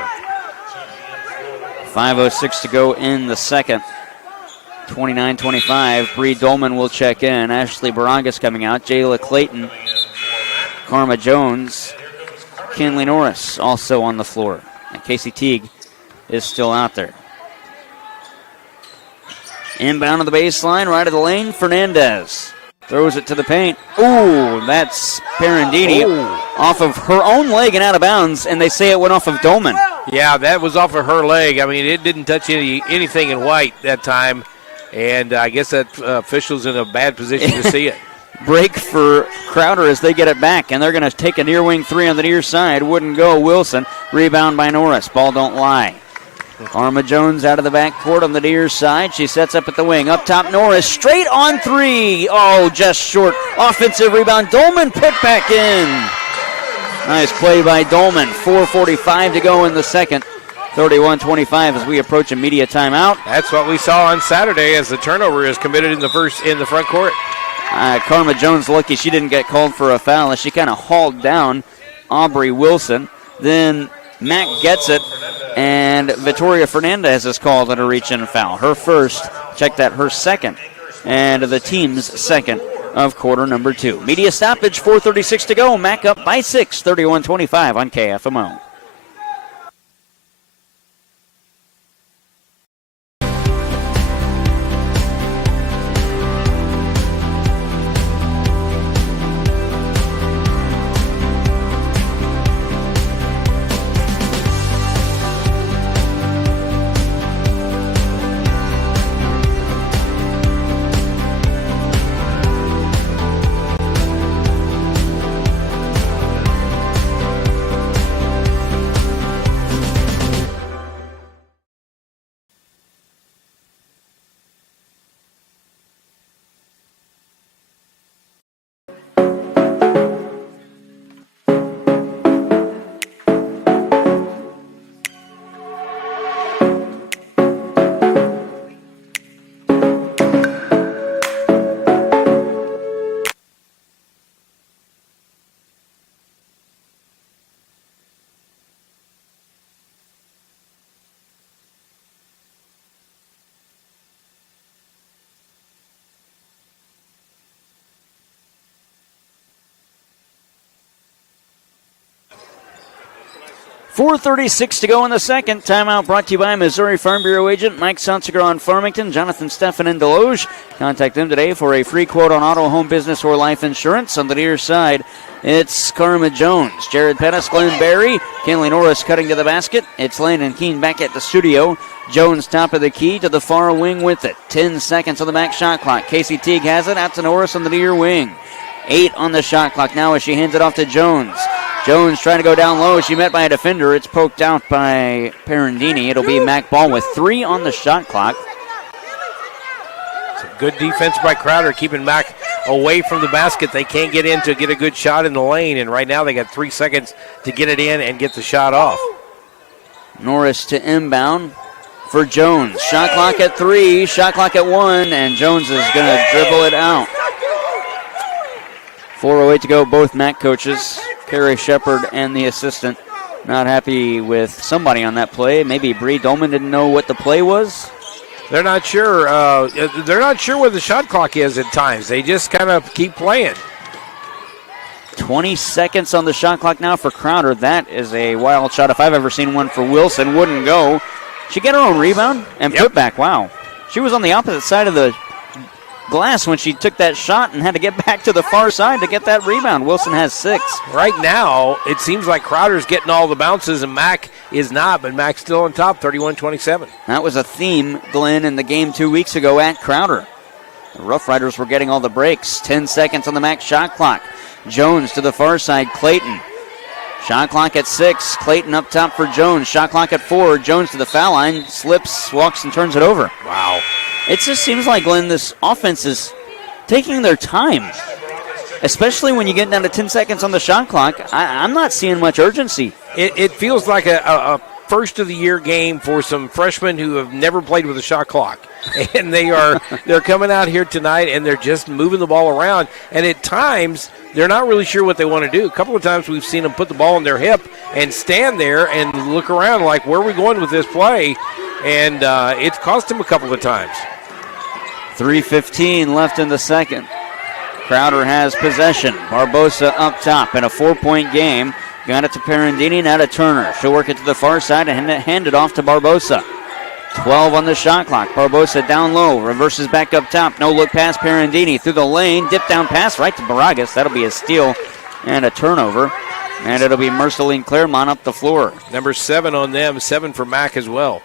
5:06 to go in the second. 29-25. Bree Dolman will check in. Ashley Barangas coming out. Jayla Clayton. Karma Jones. Kinley Norris also on the floor. And Casey Teague is still out there. Inbound to the baseline, right of the lane. Fernandez throws it to the paint. Ooh, that's Parandini off of her own leg and out of bounds, and they say it went off of Dolman. Yeah, that was off of her leg. I mean, it didn't touch anything in white that time, and I guess that official's in a bad position to see it. Break for Crowder as they get it back, and they're going to take a near wing 3 on the near side. Wouldn't go. Wilson. Rebound by Norris. Ball don't lie. Karma Jones out of the backcourt on the near side. She sets up at the wing. Up top, Norris. Straight on 3. Oh, just short. Offensive rebound. Dolman put back in. Nice play by Dolman. 4:45 to go in the second. 31-25 as we approach a media timeout. That's what we saw on Saturday as the turnover is committed in the front court. Karma Jones lucky she didn't get called for a foul as she kind of hauled down Aubrey Wilson. Then Mac gets it, and Victoria Fernandez is called on a reach-in foul. Her first, check that, her second, and the team's second of quarter number 2. Media stoppage, 4:36 to go. Mac up by 6, 31-25 on KFMO. .436 to go in the second. Timeout brought to you by Missouri Farm Bureau agent Mike Sonsiger on Farmington, Jonathan Steffen in Deloge. Contact them today for a free quote on auto, home, business, or life insurance. On the near side, it's Karma Jones, Jared Pettis, Glenn Berry, Kinley Norris cutting to the basket. It's Landon Keene back at the studio. Jones top of the key to the far wing with it. 10 seconds on the back shot clock. Casey Teague has it out to Norris on the near wing. 8 on the shot clock now as she hands it off to Jones. Jones trying to go down low. She met by a defender. It's poked out by Parandini. It'll be Mac Ball with 3 on the shot clock. Some good defense by Crowder, keeping Mac away from the basket. They can't get in to get a good shot in the lane, and right now they got 3 seconds to get it in and get the shot off. Norris to inbound for Jones. Shot clock at 3, shot clock at 1, and Jones is going to dribble it out. 4:08 to go. Both Mac coaches, Kerry Shepard and the assistant, not happy with somebody on that play. Maybe Bree Dolman didn't know what the play was. They're not sure. They're not sure where the shot clock is at times. They just kind of keep playing. 20 seconds on the shot clock now for Crowder. That is a wild shot. If I've ever seen one for Wilson, wouldn't go. She get her own rebound and put back. Wow. She was on the opposite side of the glass when she took that shot and had to get back to the far side to get that rebound. Wilson has 6. Right now, it seems like Crowder's getting all the bounces and Mac is not, but Mac's still on top, 31-27. That was a theme, Glenn, in the game 2 weeks ago at Crowder. The Rough Riders were getting all the breaks. 10 seconds on the max shot clock. Jones to the far side. Clayton. Shot clock at 6. Clayton up top for Jones. Shot clock at 4. Jones to the foul line. Slips, walks, and turns it over. Wow. It just seems like, Glenn, this offense is taking their time, especially when you get down to 10 seconds on the shot clock. I'm not seeing much urgency. It feels like a first of the year game for some freshmen who have never played with a shot clock. And they're coming out here tonight and they're just moving the ball around. And at times, they're not really sure what they want to do. A couple of times we've seen them put the ball in their hip and stand there and look around like, where are we going with this play? And it's cost them a couple of times. 3:15 left in the second. Crowder has possession. Barbosa up top in a 4-point game. Got it to Perandini, now to Turner. She'll work it to the far side and hand it off to Barbosa. 12 on the shot clock. Barbosa down low, reverses back up top. No look pass, Perandini through the lane. Dip down pass right to Baragas. That'll be a steal and a turnover. And it'll be Marceline Claremont up the floor. Number 7 on them, 7 for Mack as well.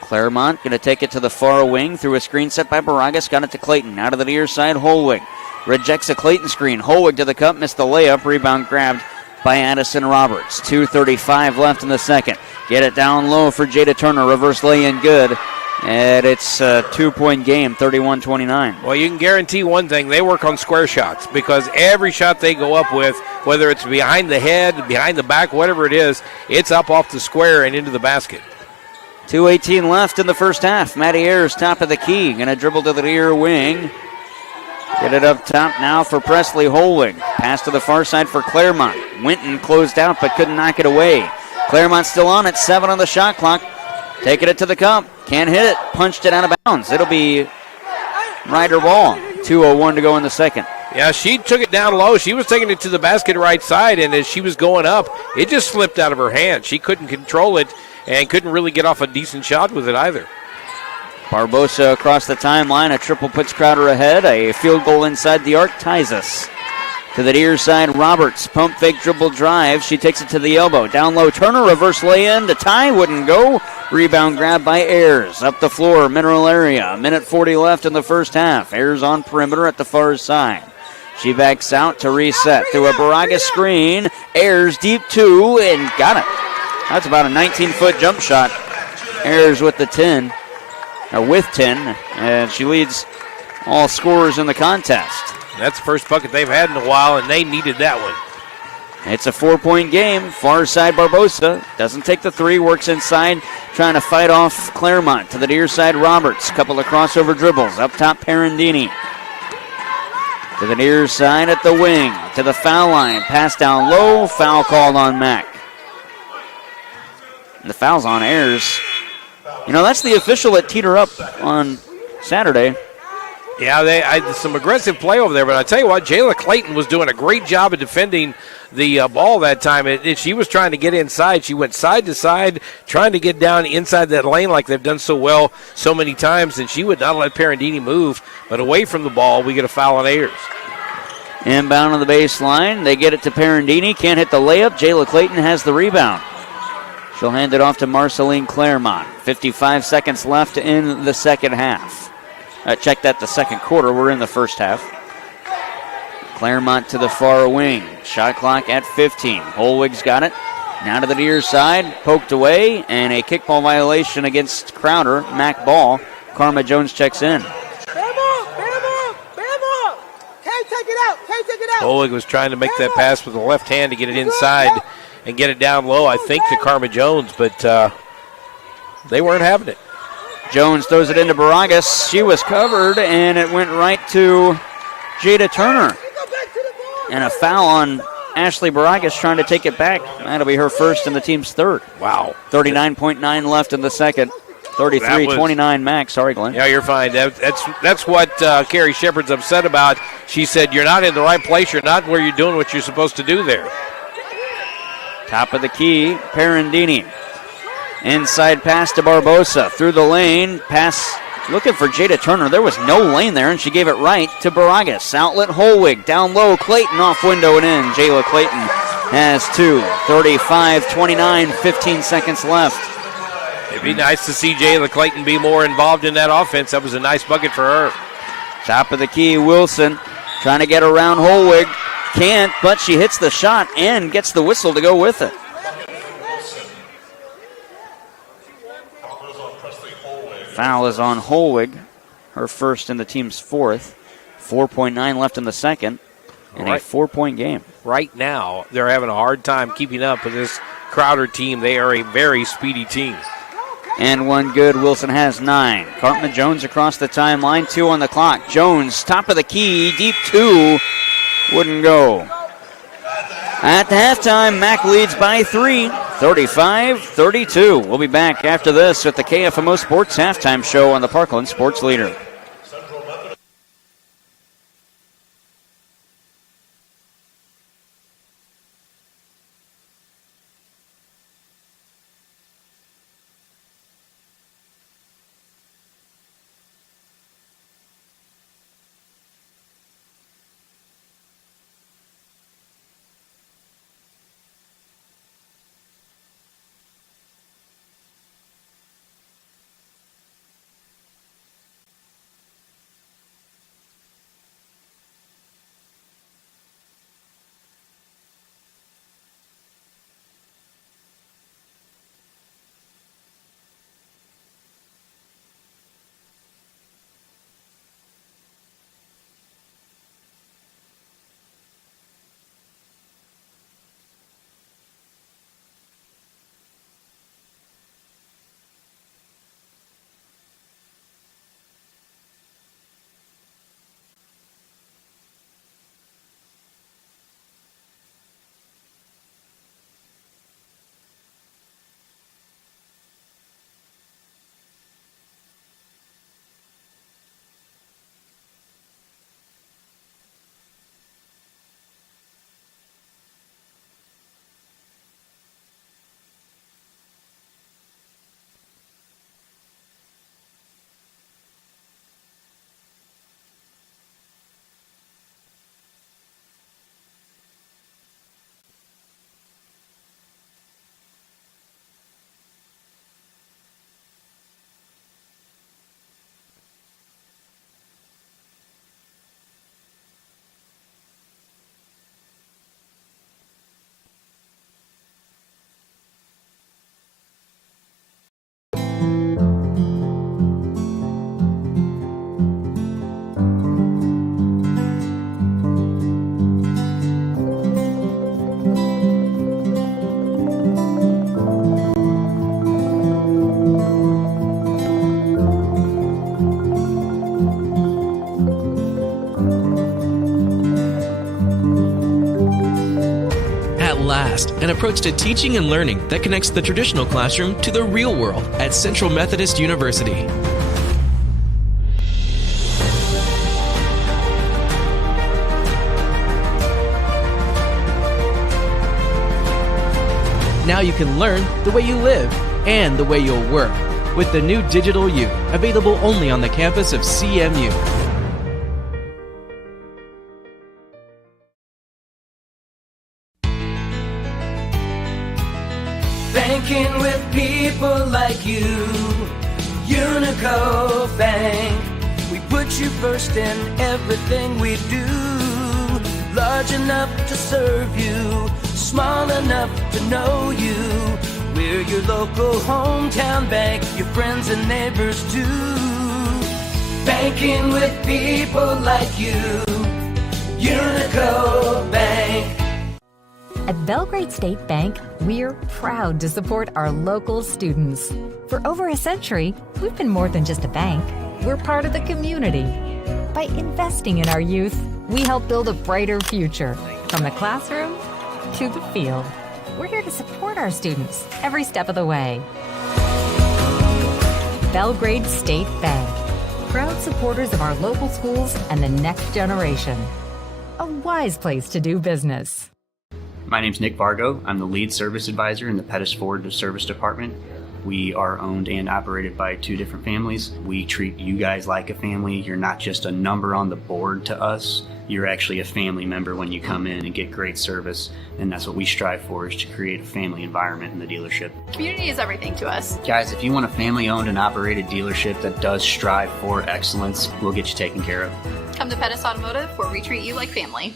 Claremont going to take it to the far wing through a screen set by Baragas. Got it to Clayton. Out of the near side, Holwig. Rejects a Clayton screen. Holwig to the cup, missed the layup. Rebound grabbed by Addison Roberts. 2:35 left in the second. Get it down low for Jada Turner. Reverse lay-in good. And it's a 2-point game, 31-29. Well, you can guarantee one thing. They work on square shots because every shot they go up with, whether it's behind the head, behind the back, whatever it is, it's up off the square and into the basket. 2:18 left in the first half. Maddie Ayers, top of the key. Going to dribble to the near wing. Get it up top now for Presley Holwig. Pass to the far side for Claremont. Winton closed out but couldn't knock it away. Claremont still on it. 7 on the shot clock. Taking it to the cup. Can't hit it. Punched it out of bounds. It'll be Ryder ball. 2:01 to go in the second. Yeah, she took it down low. She was taking it to the basket right side, and as she was going up, it just slipped out of her hand. She couldn't control it and couldn't really get off a decent shot with it either. Barbosa across the timeline. A triple puts Crowder ahead. A field goal inside the arc ties us. To the near side, Roberts. Pump fake dribble drive. She takes it to the elbow. Down low, Turner. Reverse lay-in. The tie wouldn't go. Rebound grab by Ayers. Up the floor, mineral area. 1:40 left in the first half. Ayers on perimeter at the far side. She backs out to reset through a Baragas screen. Ayers deep 2 and got it. That's about a 19-foot jump shot. Ayers with the 10. With 10, and she leads all scorers in the contest. That's the first bucket they've had in a while, and they needed that one. It's a 4-point game. Far side Barbosa doesn't take the 3, works inside, trying to fight off Claremont. To the near side, Roberts. Couple of crossover dribbles. Up top, Perandini. To the near side at the wing. To the foul line. Pass down low. Foul called on Mack. And the foul's on Ayers. You know, that's the official that teed her up on Saturday. Yeah, they had some aggressive play over there, but I tell you what, Jayla Clayton was doing a great job of defending the ball that time. She was trying to get inside. She went side to side, trying to get down inside that lane like they've done so well so many times, and she would not let Perandini move. But away from the ball, we get a foul on Ayers. Inbound on the baseline. They get it to Perandini. Can't hit the layup. Jayla Clayton has the rebound. She'll hand it off to Marceline Claremont. 55 seconds left in the second half. Check that the second quarter. We're in the first half. Claremont to the far wing. Shot clock at 15. Holwig's got it. Now to the near side. Poked away. And a kickball violation against Crowder. Mack ball. Karma Jones checks in. Holwig was trying to make that pass with the left hand to get it inside and get it down low, I think, to Karma Jones, but they weren't having it. Jones throws it into Baragas. She was covered, and it went right to Jada Turner. And a foul on Ashley Baragas trying to take it back. That'll be her first and the team's third. Wow. 39.9 left in the second. 33-29 Max. Sorry, Glenn. Yeah, you're fine. That's what Carrie Shepard's upset about. She said, you're not in the right place. You're not where you're doing what you're supposed to do there. Top of the key, Perandini. Inside pass to Barbosa. Through the lane. Pass looking for Jada Turner. There was no lane there, and she gave it right to Baragas. Outlet Holwig. Down low, Clayton off window and in. Jayla Clayton has 2. 35-29, 15 seconds left. It'd be nice to see Jayla Clayton be more involved in that offense. That was a nice bucket for her. Top of the key, Wilson trying to get around Holwig. Can't, but she hits the shot and gets the whistle to go with it. Foul is on Holwig, her first in the team's fourth. 4.9 left in the second, and a 4-point game. Right now, they're having a hard time keeping up with this Crowder team. They are a very speedy team. And one good. Wilson has 9. Cartman Jones across the timeline. 2 on the clock. Jones, top of the key, deep 2. Wouldn't go. At the halftime, Mac leads by 3, 35-32. We'll be back after this at the KFMO Sports Halftime Show on the Parkland Sports Leader. An approach to teaching and learning that connects the traditional classroom to the real world at Central Methodist University. Now you can learn the way you live and the way you'll work with the new Digital U, available only on the campus of CMU. Banking with people like you, Unico Bank. We put you first in everything we do. Large enough to serve you, small enough to know you. We're your local hometown bank, your friends and neighbors too. Banking with people like you, Unico Bank. At Belgrade State Bank, we're proud to support our local students. For over a century, we've been more than just a bank. We're part of the community. By investing in our youth, we help build a brighter future, from the classroom to the field. We're here to support our students every step of the way. Belgrade State Bank, proud supporters of our local schools and the next generation. A wise place to do business. My name's Nick Vargo. I'm the lead service advisor in the Pettis Ford Service Department. We are owned and operated by 2 different families. We treat you guys like a family. You're not just a number on the board to us. you're actually a family member when you come in and get great service. And that's what we strive for, is to create a family environment in the dealership. Community is everything to us. Guys, if you want a family-owned and operated dealership that does strive for excellence, we'll get you taken care of. Come to Pettis Automotive, where we treat you like family.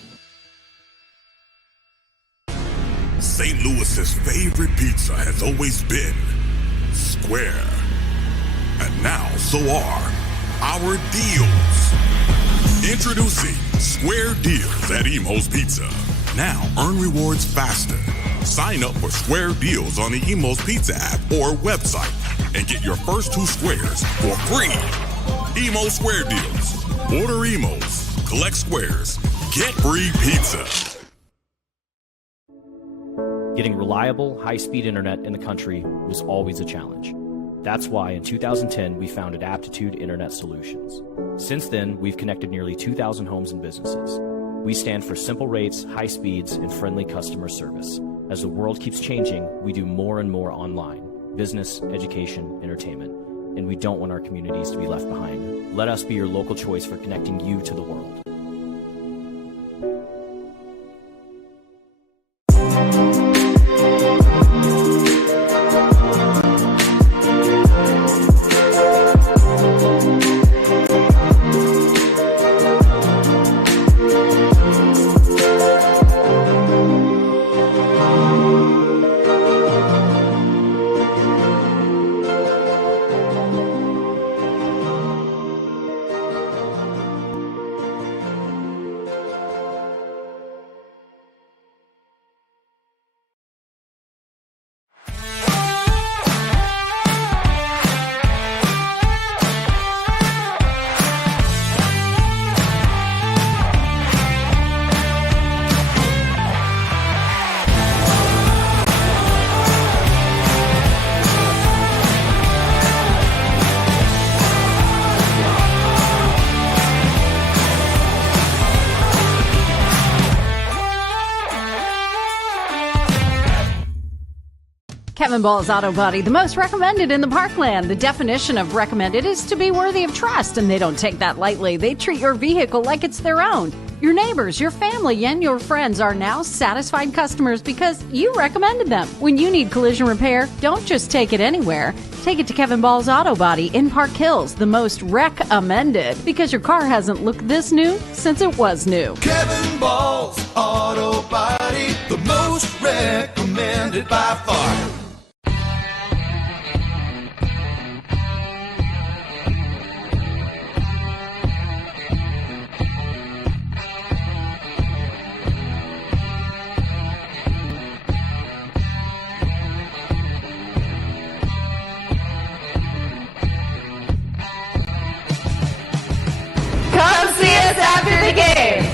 St. Louis's favorite pizza has always been square. And now so are our deals. Introducing Square Deals at Emo's Pizza. Now earn rewards faster. Sign up for Square Deals on the Emo's Pizza app or website and get your first 2 squares for free. Emo Square Deals. Order Emo's, collect squares, get free pizza. Getting reliable, high-speed internet in the country was always a challenge. That's why in 2010 we founded Aptitude Internet Solutions. Since then, we've connected nearly 2,000 homes and businesses. We stand for simple rates, high speeds, and friendly customer service. As the world keeps changing, we do more and more online: business, education, entertainment. And we don't want our communities to be left behind. Let us be your local choice for connecting you to the world. Kevin Ball's Auto Body, the most recommended in the Parkland. The definition of recommended is to be worthy of trust, and they don't take that lightly. They treat your vehicle like it's their own. Your neighbors, your family, and your friends are now satisfied customers because you recommended them. When you need collision repair, don't just take it anywhere. Take it to Kevin Ball's Auto Body in Park Hills, the most recommended, because your car hasn't looked this new since it was new. Kevin Ball's Auto Body, the most recommended by far. Come see us after the game.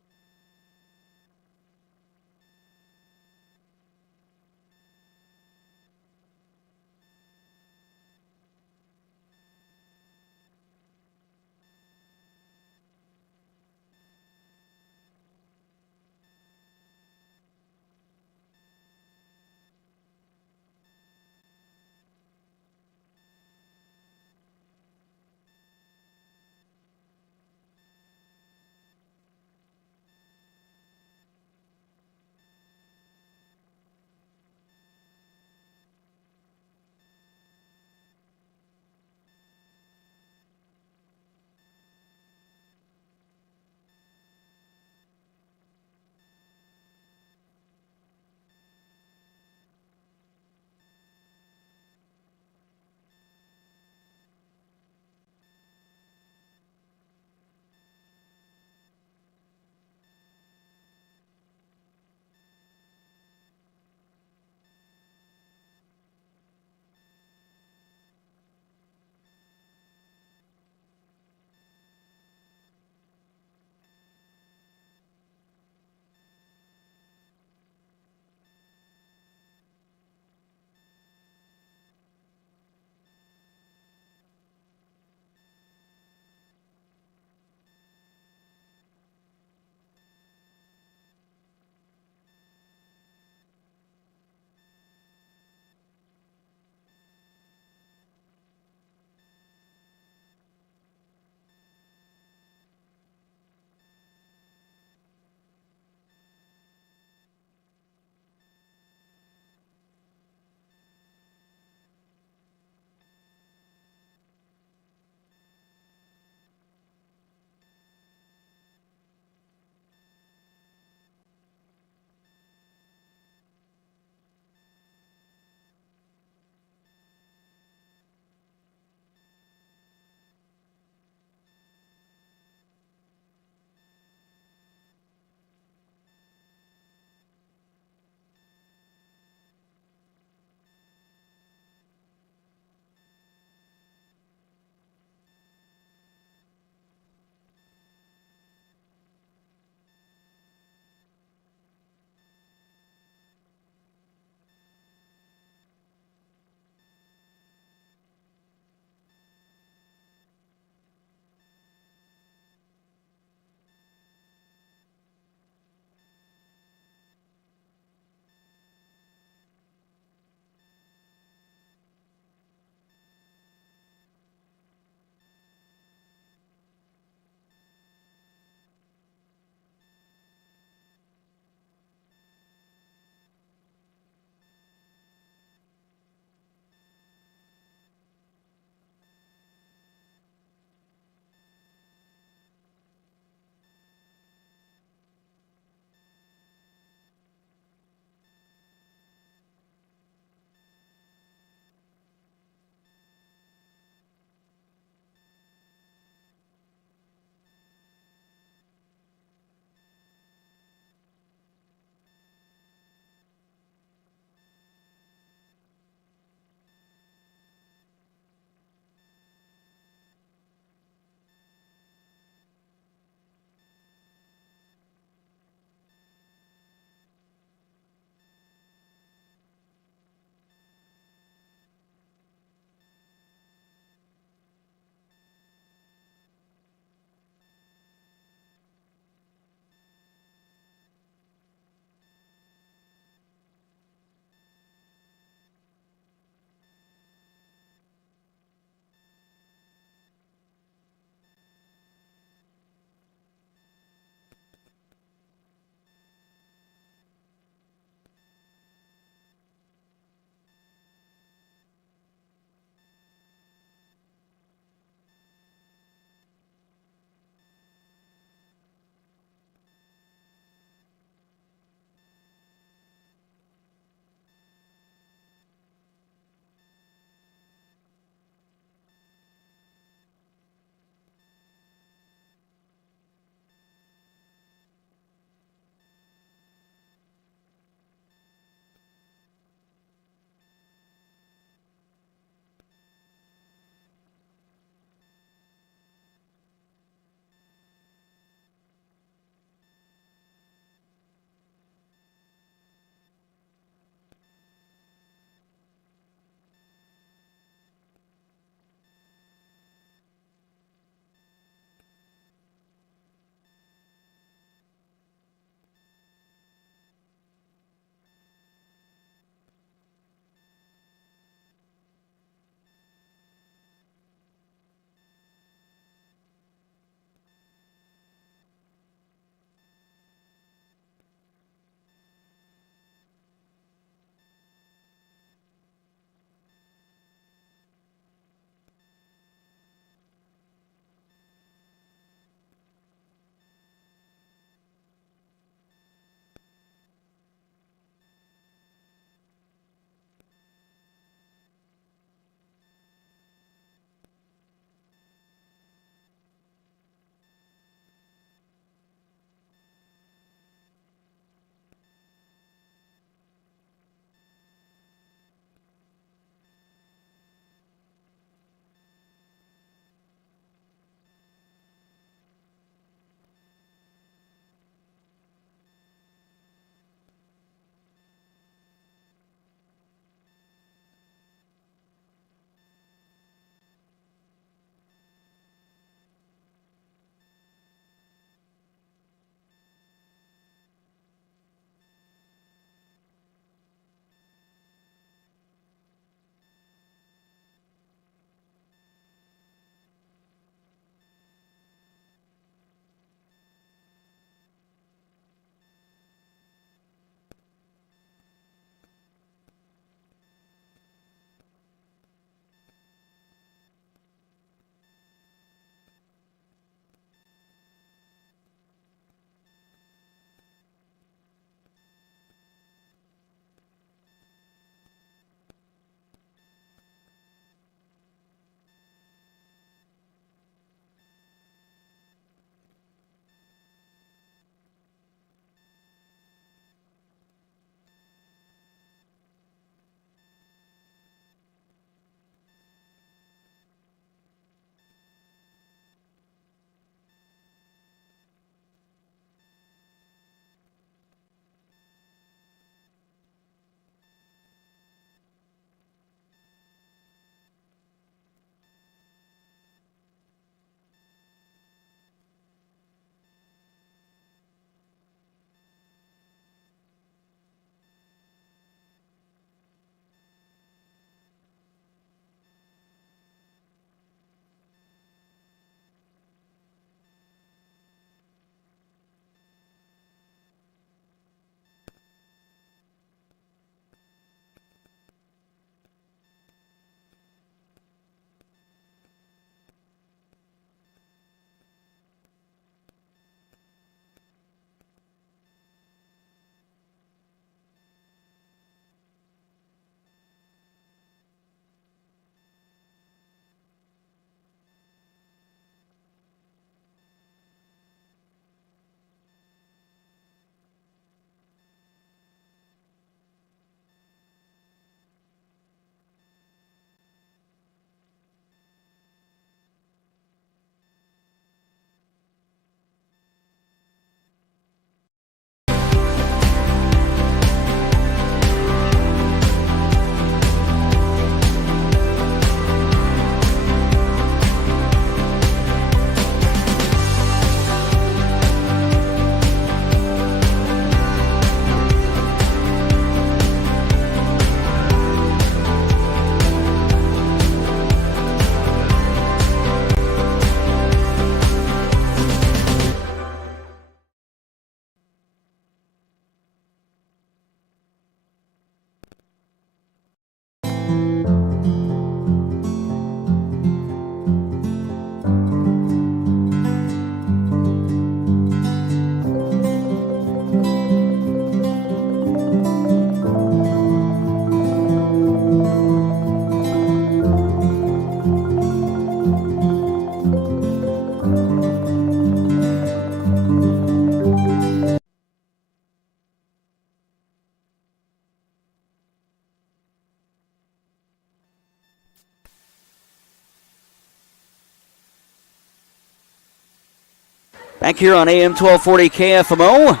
Back here on AM 1240 KFMO.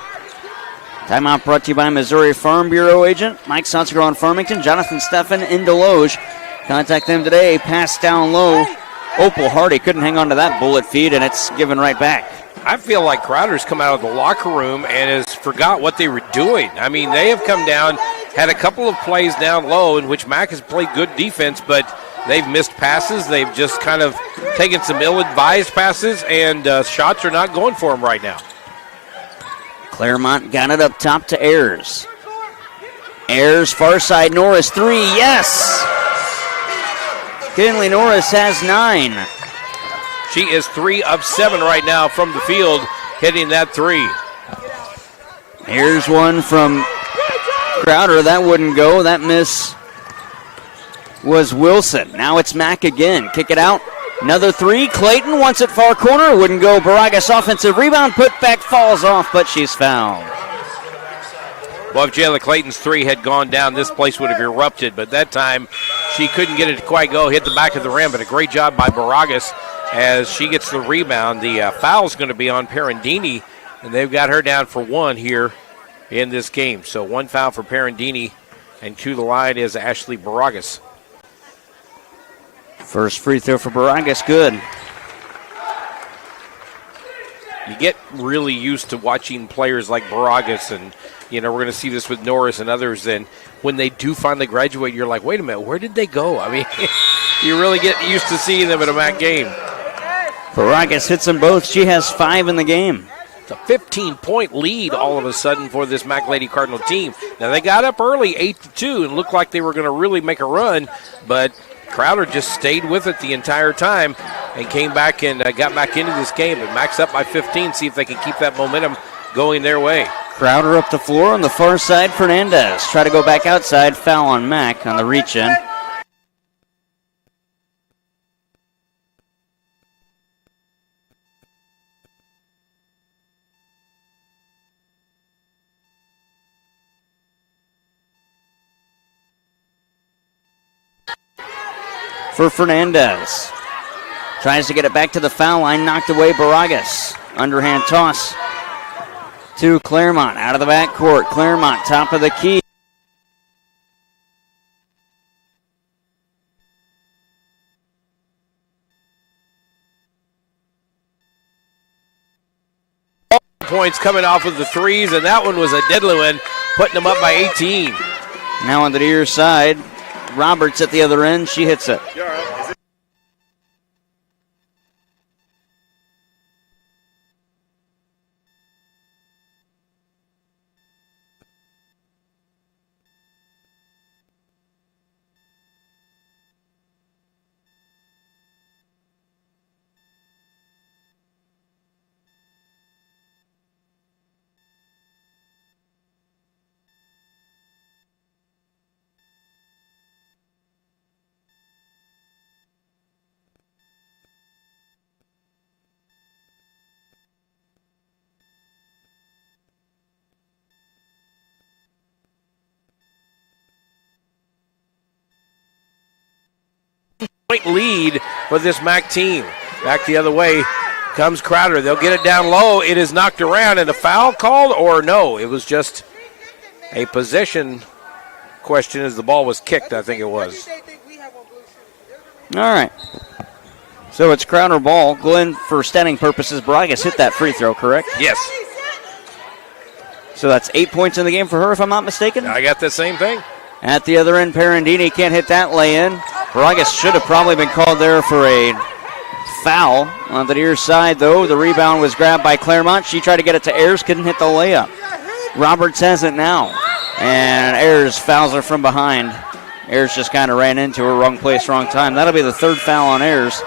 Timeout brought to you by Missouri Farm Bureau agent Mike Sonseger on Farmington, Jonathan Steffen in Deloge. Contact them today. Pass down low. Opal Hardy couldn't hang on to that bullet feed, and it's given right back. I feel like Crowder's come out of the locker room and has forgot what they were doing. I mean, they have come down, had a couple of plays down low in which Mac has played good defense, but they've missed passes. They've just kind of taken some ill-advised passes, and shots are not going for them right now. Claremont got it up top to Ayers. Ayers, far side, Norris, 3, yes! Kinley Norris has 9. She is 3 of 7 right now from the field, hitting that 3. Here's one from Crowder. That wouldn't go. That miss was Wilson. Now it's Mack again. Kick it out. Another 3. Clayton wants it far corner. Wouldn't go. Baragas offensive rebound. Put back, falls off, but she's fouled. Well, if Jayla Clayton's 3 had gone down, this place would have erupted. But that time, she couldn't get it to quite go. Hit the back of the rim, but a great job by Baragas as she gets the rebound. The foul's going to be on Parendini, and they've got her down for 1 here in this game. So 1 foul for Parendini, and to the line is Ashley Baragas. First free throw for Baragas, good. You get really used to watching players like Baragas, and we're going to see this with Norris and others. And when they do finally graduate, you're like, wait a minute, where did they go? I mean, you really get used to seeing them at a MAC game. Baragas hits them both. She has 5 in the game. It's a 15-point lead all of a sudden for this MAC Lady Cardinal team. Now, they got up early, 8-2, and looked like they were going to really make a run, but Crowder just stayed with it the entire time and came back and got back into this game. But Mac's up by 15. See if they can keep that momentum going their way. Crowder up the floor on the far side. Fernandez try to go back outside. Foul on Mac on the reach-in. For Fernandez. Tries to get it back to the foul line. Knocked away Baragas. Underhand toss to Claremont. Out of the backcourt. Claremont, top of the key. Points coming off of the threes, and that one was a deadly one, putting them up by 18. Now on the near side. Roberts at the other end. She hits it. Point lead for this MAC team. Back the other way comes Crowder. They'll get it down low. It is knocked around, and a foul called, or no? It was just a possession question as the ball was kicked, I think it was. All right. So it's Crowder ball. Glenn, for standing purposes, Baragas hit that free throw, correct? Yes. So that's 8 points in the game for her, if I'm not mistaken? I got the same thing. At the other end, Parendini can't hit that lay-in. Baragas should have probably been called there for a foul. On the near side, though, the rebound was grabbed by Claremont. She tried to get it to Ayers, couldn't hit the layup. Roberts has it now. And Ayers fouls her from behind. Ayers just kind of ran into her, wrong place, wrong time. That'll be the 3rd foul on Ayers,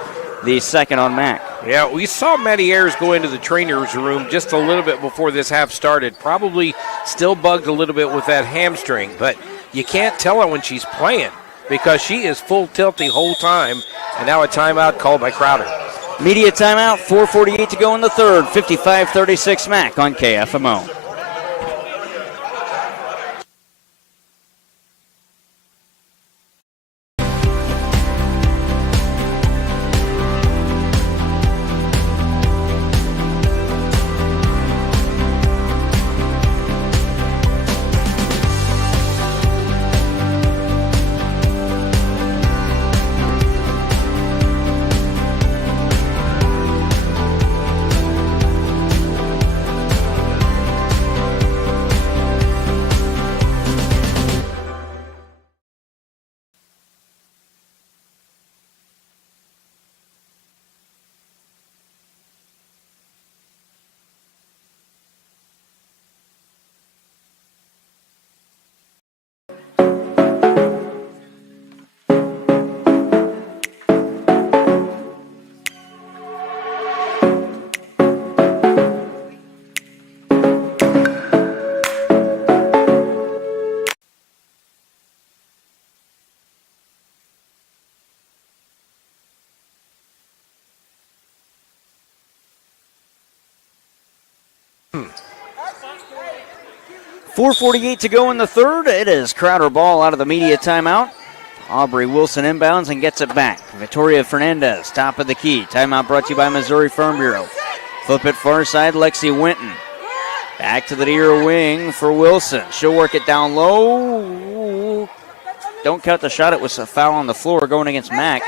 the 2nd on Mac. Yeah, we saw Maddie Ayers go into the trainer's room just a little bit before this half started. Probably still bugged a little bit with that hamstring, but you can't tell her when she's playing because she is full tilt the whole time. And now a timeout called by Crowder. Media timeout, 4:48 to go in the 3rd. 55-36 Mac on KFMO. 4:48 to go in the third. It is Crowder ball out of the media timeout. Aubrey Wilson inbounds and gets it back. Victoria Fernandez, top of the key. Timeout brought to you by Missouri Farm Bureau. Flip it far side, Lexi Winton. Back to the near wing for Wilson. She'll work it down low. Don't count the shot. It was a foul on the floor going against Mack.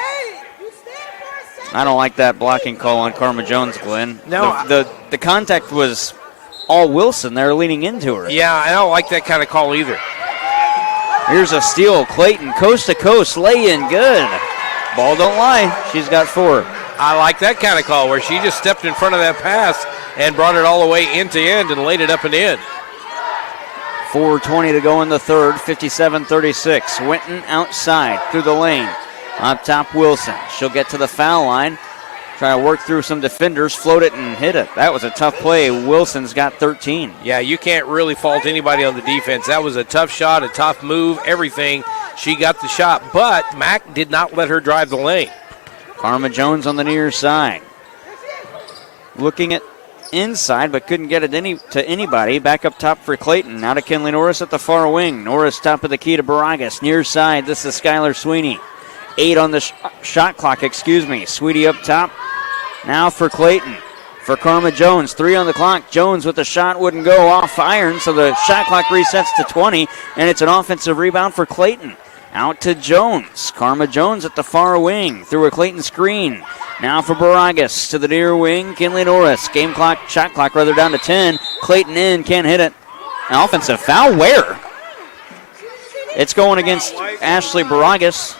I don't like that blocking call on Karma Jones, Glenn. No, the contact was all Wilson. They're leaning into her. Yeah, I don't like that kind of call either. Here's a steal. Clayton, coast to coast, lay in, good. Ball don't lie. She's got 4. I like that kind of call where she just stepped in front of that pass and brought it all the way end to end and laid it up and in. 4:20 to go in the third, 57-36. Winton outside through the lane. Up top, Wilson. She'll get to the foul line. Try to work through some defenders, float it and hit it. That was a tough play. Wilson's got 13. Yeah, you can't really fault anybody on the defense. That was a tough shot, a tough move, everything. She got the shot, but Mack did not let her drive the lane. Karma Jones on the near side. Looking at inside, but couldn't get it to anybody. Back up top for Clayton. Now to Kinley Norris at the far wing. Norris top of the key to Baragas. Near side, this is Skylar Sweeney. 8 on the shot clock, Sweetie up top. Now for Clayton. For Karma Jones, 3 on the clock. Jones with the shot wouldn't go off iron, so the shot clock resets to 20, and it's an offensive rebound for Clayton. Out to Jones. Karma Jones at the far wing through a Clayton screen. Now for Baragas to the near wing. Kinley Norris. Shot clock down to 10. Clayton in, can't hit it. An offensive foul where? It's going against Ashley Baragas.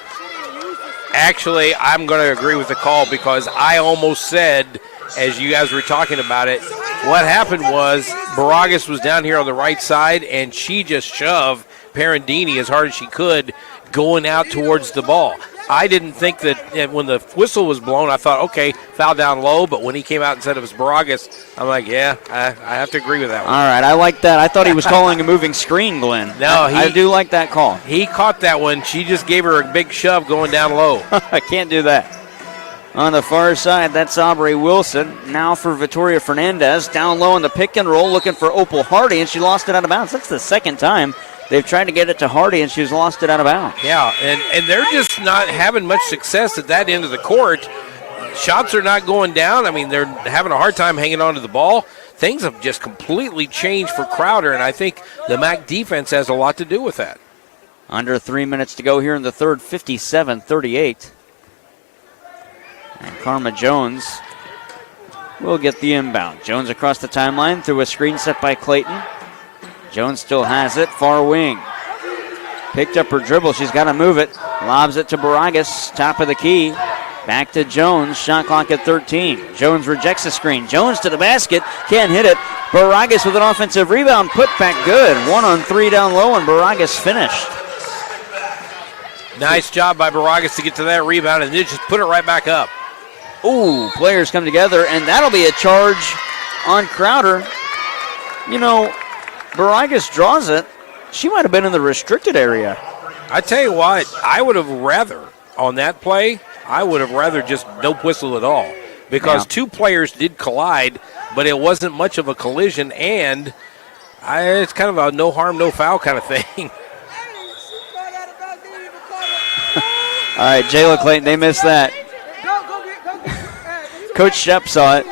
Actually, I'm going to agree with the call because I almost said, as you guys were talking about it, what happened was Baragas was down here on the right side, and she just shoved Parendini as hard as she could going out towards the ball. I didn't think that when the whistle was blown, I thought, okay, foul down low, but when he came out and said it was Baragas, I'm like, yeah, I have to agree with that one. All right, I like that. I thought he was calling a moving screen, Glenn. No, I do like that call. He caught that one. She just gave her a big shove going down low. I can't do that. On the far side, that's Aubrey Wilson. Now for Victoria Fernandez. Down low in the pick and roll, looking for Opal Hardy, and she lost it out of bounds. That's the second time they've tried to get it to Hardy, and she's lost it out of bounds. Yeah, and they're just not having much success at that end of the court. Shots are not going down. I mean, they're having a hard time hanging on to the ball. Things have just completely changed for Crowder, and I think the MAC defense has a lot to do with that. Under 3 minutes to go here in the third, 57-38. And Karma Jones will get the inbound. Jones across the timeline through a screen set by Clayton. Jones still has it, far wing. Picked up her dribble, she's got to move it. Lobs it to Baragas, top of the key. Back to Jones, shot clock at 13. Jones rejects the screen. Jones to the basket, can't hit it. Baragas with an offensive rebound, put back good. 1-on-3 down low, and Baragas finished. Nice job by Baragas to get to that rebound and then just put it right back up. Ooh, players come together, and that'll be a charge on Crowder. You know, Baragas draws it. She might have been in the restricted area. I tell you what, I would have rather, on that play, I would have rather just no whistle at all. Because two players did collide, but it wasn't much of a collision, and it's kind of a no harm, no foul kind of thing. All right, Jayla Clayton, they missed that. Coach Shep saw it.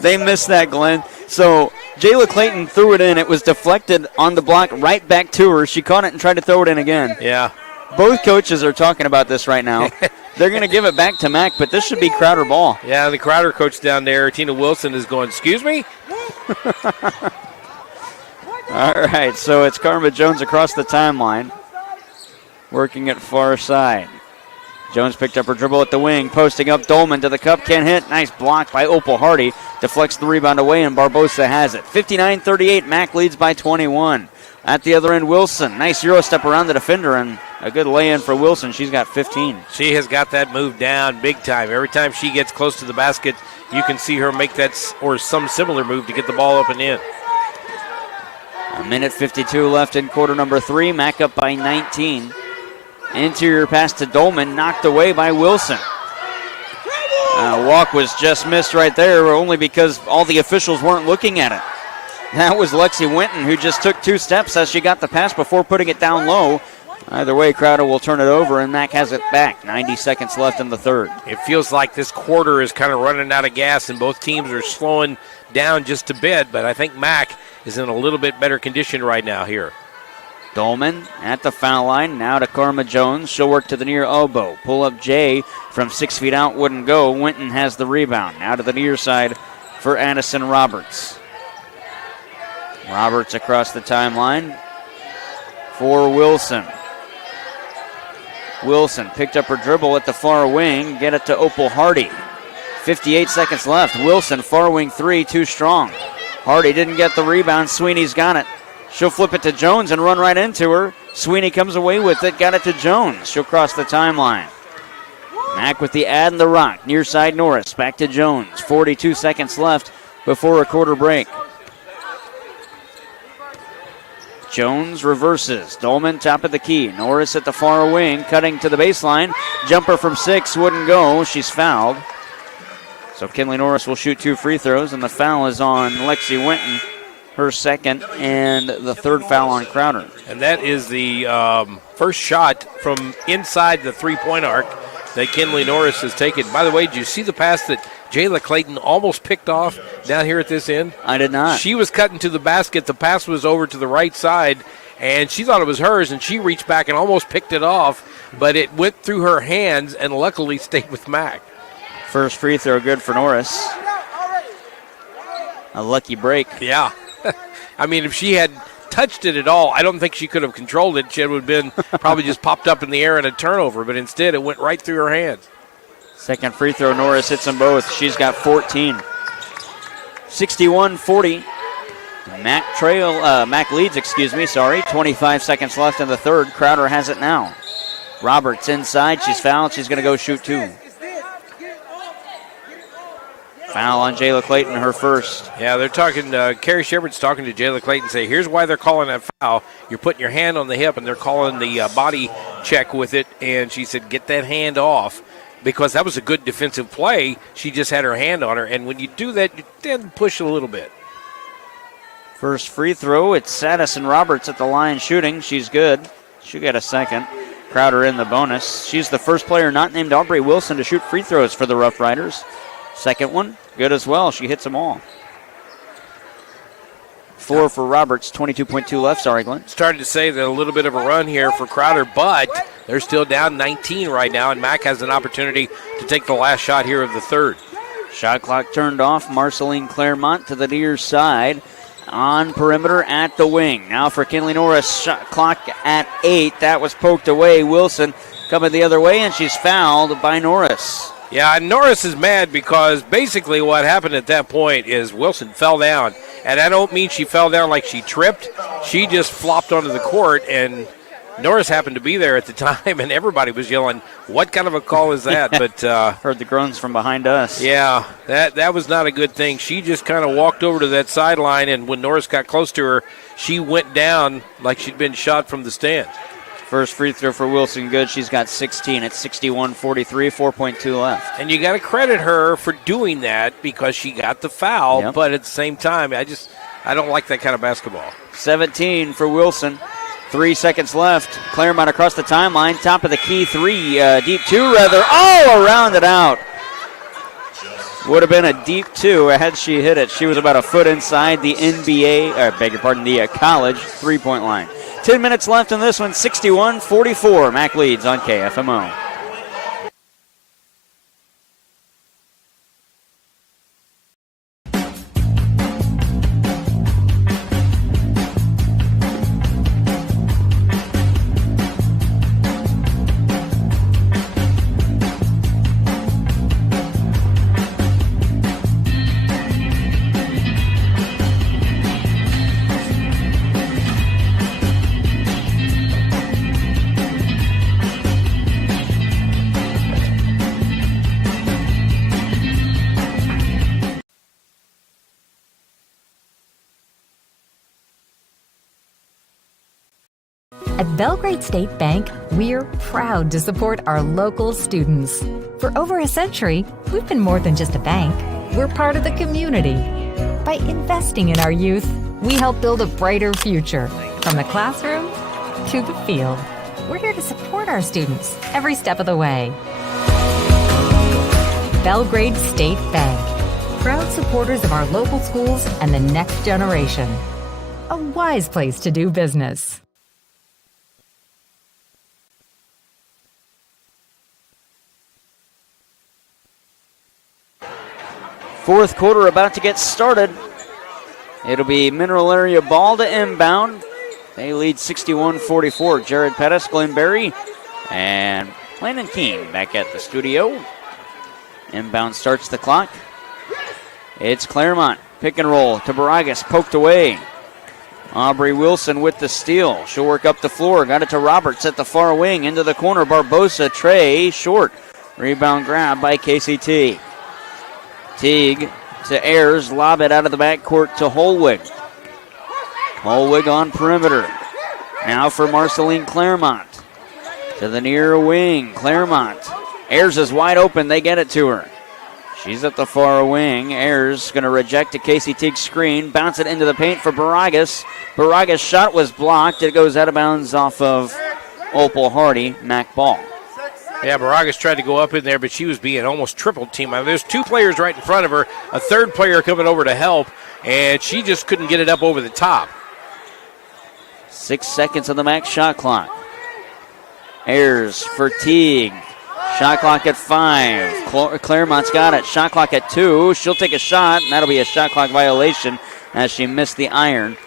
They missed that, Glenn. So Jayla Clayton threw it in. It was deflected on the block right back to her. She caught it and tried to throw it in again. Yeah. Both coaches are talking about this right now. They're going to give it back to Mack, but this should be Crowder ball. Yeah, the Crowder coach down there, Tina Wilson, is going, excuse me? All right, so it's Karma Jones across the timeline, working at far side. Jones picked up her dribble at the wing, posting up Dolman to the cup, can't hit. Nice block by Opal Hardy. Deflects the rebound away, and Barbosa has it. 59-38, Mack leads by 21. At the other end, Wilson. Nice Euro step around the defender, and a good lay-in for Wilson. She's got 15. She has got that move down big time. Every time she gets close to the basket, you can see her make that or some similar move to get the ball up and in. A minute 52 left in quarter number 3. Mack up by 19. Interior pass to Dolman, knocked away by Wilson. Walk was just missed right there, only because all the officials weren't looking at it. That was Lexi Winton, who just took 2 steps as she got the pass before putting it down low. Either way, Crowder will turn it over, and Mac has it back. 90 seconds left in the third. It feels like this quarter is kind of running out of gas, and both teams are slowing down just a bit, but I think Mac is in a little bit better condition right now here. Dolman at the foul line. Now to Karma Jones. She'll work to the near elbow. Pull up Jay from 6 feet out. Wouldn't go. Winton has the rebound. Now to the near side for Addison Roberts. Roberts across the timeline for Wilson. Wilson picked up her dribble at the far wing. Get it to Opal Hardy. 58 seconds left. Wilson, far wing 3, too strong. Hardy didn't get the rebound. Sweeney's got it. She'll flip it to Jones and run right into her. Sweeney comes away with it. Got it to Jones. She'll cross the timeline. Mack with the ad and the rock. Near side Norris. Back to Jones. 42 seconds left before a quarter break. Jones reverses. Dolman top of the key. Norris at the far wing. Cutting to the baseline. Jumper from 6 wouldn't go. She's fouled. So Kinley Norris will shoot 2 free throws, and the foul is on Lexi Winton. Her second and the third foul on Crowder. And that is the first shot from inside the three-point arc that Kinley Norris has taken. By the way, did you see the pass that Jayla Clayton almost picked off down here at this end? I did not. She was cutting to the basket. The pass was over to the right side, and she thought it was hers, and she reached back and almost picked it off, but it went through her hands and luckily stayed with Mack. First free throw good for Norris. A lucky break. Yeah. I mean, if she had touched it at all, I don't think she could have controlled it. She would have been probably just popped up in the air and a turnover, but instead it went right through her hands. Second free throw, Norris hits them both. She's got 14. 61-40. Mac leads, 25 seconds left in the third. Crowder has it now. Roberts inside. She's fouled. She's going to go shoot 2. Foul on Jayla Clayton, her first. Yeah, they're talking, Carrie Shepard's talking to Jayla Clayton, say, here's why they're calling that foul. You're putting your hand on the hip, and they're calling the body check with it. And she said, get that hand off, because that was a good defensive play. She just had her hand on her, and when you do that, you tend to push a little bit. First free throw, it's Addison Roberts at the line shooting. She's good. She'll get a second. Crowder in the bonus. She's the first player not named Aubrey Wilson to shoot free throws for the Rough Riders. Second one, good as well. She hits them all. 4 for Roberts, 22.2 left. Sorry, Glenn. Started to say that a little bit of a run here for Crowder, but they're still down 19 right now, and Mack has an opportunity to take the last shot here of the third. Shot clock turned off. Marceline Claremont to the near side. On perimeter at the wing. Now for Kinley Norris. Shot clock at 8. That was poked away. Wilson coming the other way, and she's fouled by Norris. Yeah, and Norris is mad because basically what happened at that point is Wilson fell down. And I don't mean she fell down like she tripped. She just flopped onto the court, and Norris happened to be there at the time, and everybody was yelling, what kind of a call is that? But heard the groans from behind us. Yeah, that was not a good thing. She just kind of walked over to that sideline, and when Norris got close to her, she went down like she'd been shot from the stands. First free throw for Wilson, good. She's got 16 at 61-43, 4.2 left. And you got to credit her for doing that because she got the foul, Yep. But at the same time, I don't like that kind of basketball. 17 for Wilson. 3 seconds left. Claremont across the timeline. Top of the key 3. Deep 2, rather. Oh, around it out. Would have been a deep 2 had she hit it. She was about a foot inside the the college 3-point line. 10 minutes left in this one. 61-44. Mac leads on KFMO. At Belgrade State Bank, we're proud to support our local students. For over a century, we've been more than just a bank. We're part of the community. By investing in our youth, we help build a brighter future, from the classroom to the field. We're here to support our students every step of the way. Belgrade State Bank, proud supporters of our local schools and the next generation. A wise place to do business. Fourth quarter about to get started. It'll be Mineral Area ball to inbound. They lead 61-44. Jared Pettis, Glenn Berry, and Landon Keene back at the studio. Inbound starts the clock. It's Claremont. Pick and roll to Baragas, poked away. Aubrey Wilson with the steal. She'll work up the floor. Got it to Roberts at the far wing. Into the corner. Barbosa, Trey, short. Rebound grab by KCT. Teague to Ayers, lob it out of the backcourt to Holwig. Holwig on perimeter. Now for Marceline Claremont. To the near wing, Claremont. Ayers is wide open, they get it to her. She's at the far wing. Ayers going to reject a Casey Teague screen. Bounce it into the paint for Baragas. Baragas' shot was blocked. It goes out of bounds off of Opal Hardy. Mac ball. Yeah, Baragas tried to go up in there, but she was being almost triple teamed. I mean, there's two players right in front of her, a third player coming over to help, and she just couldn't get it up over the top. 6 seconds on the max shot clock. Ayers for Teague. Shot clock at 5. Claremont's got it. Shot clock at 2. She'll take a shot, and that'll be a shot clock violation as she missed the iron.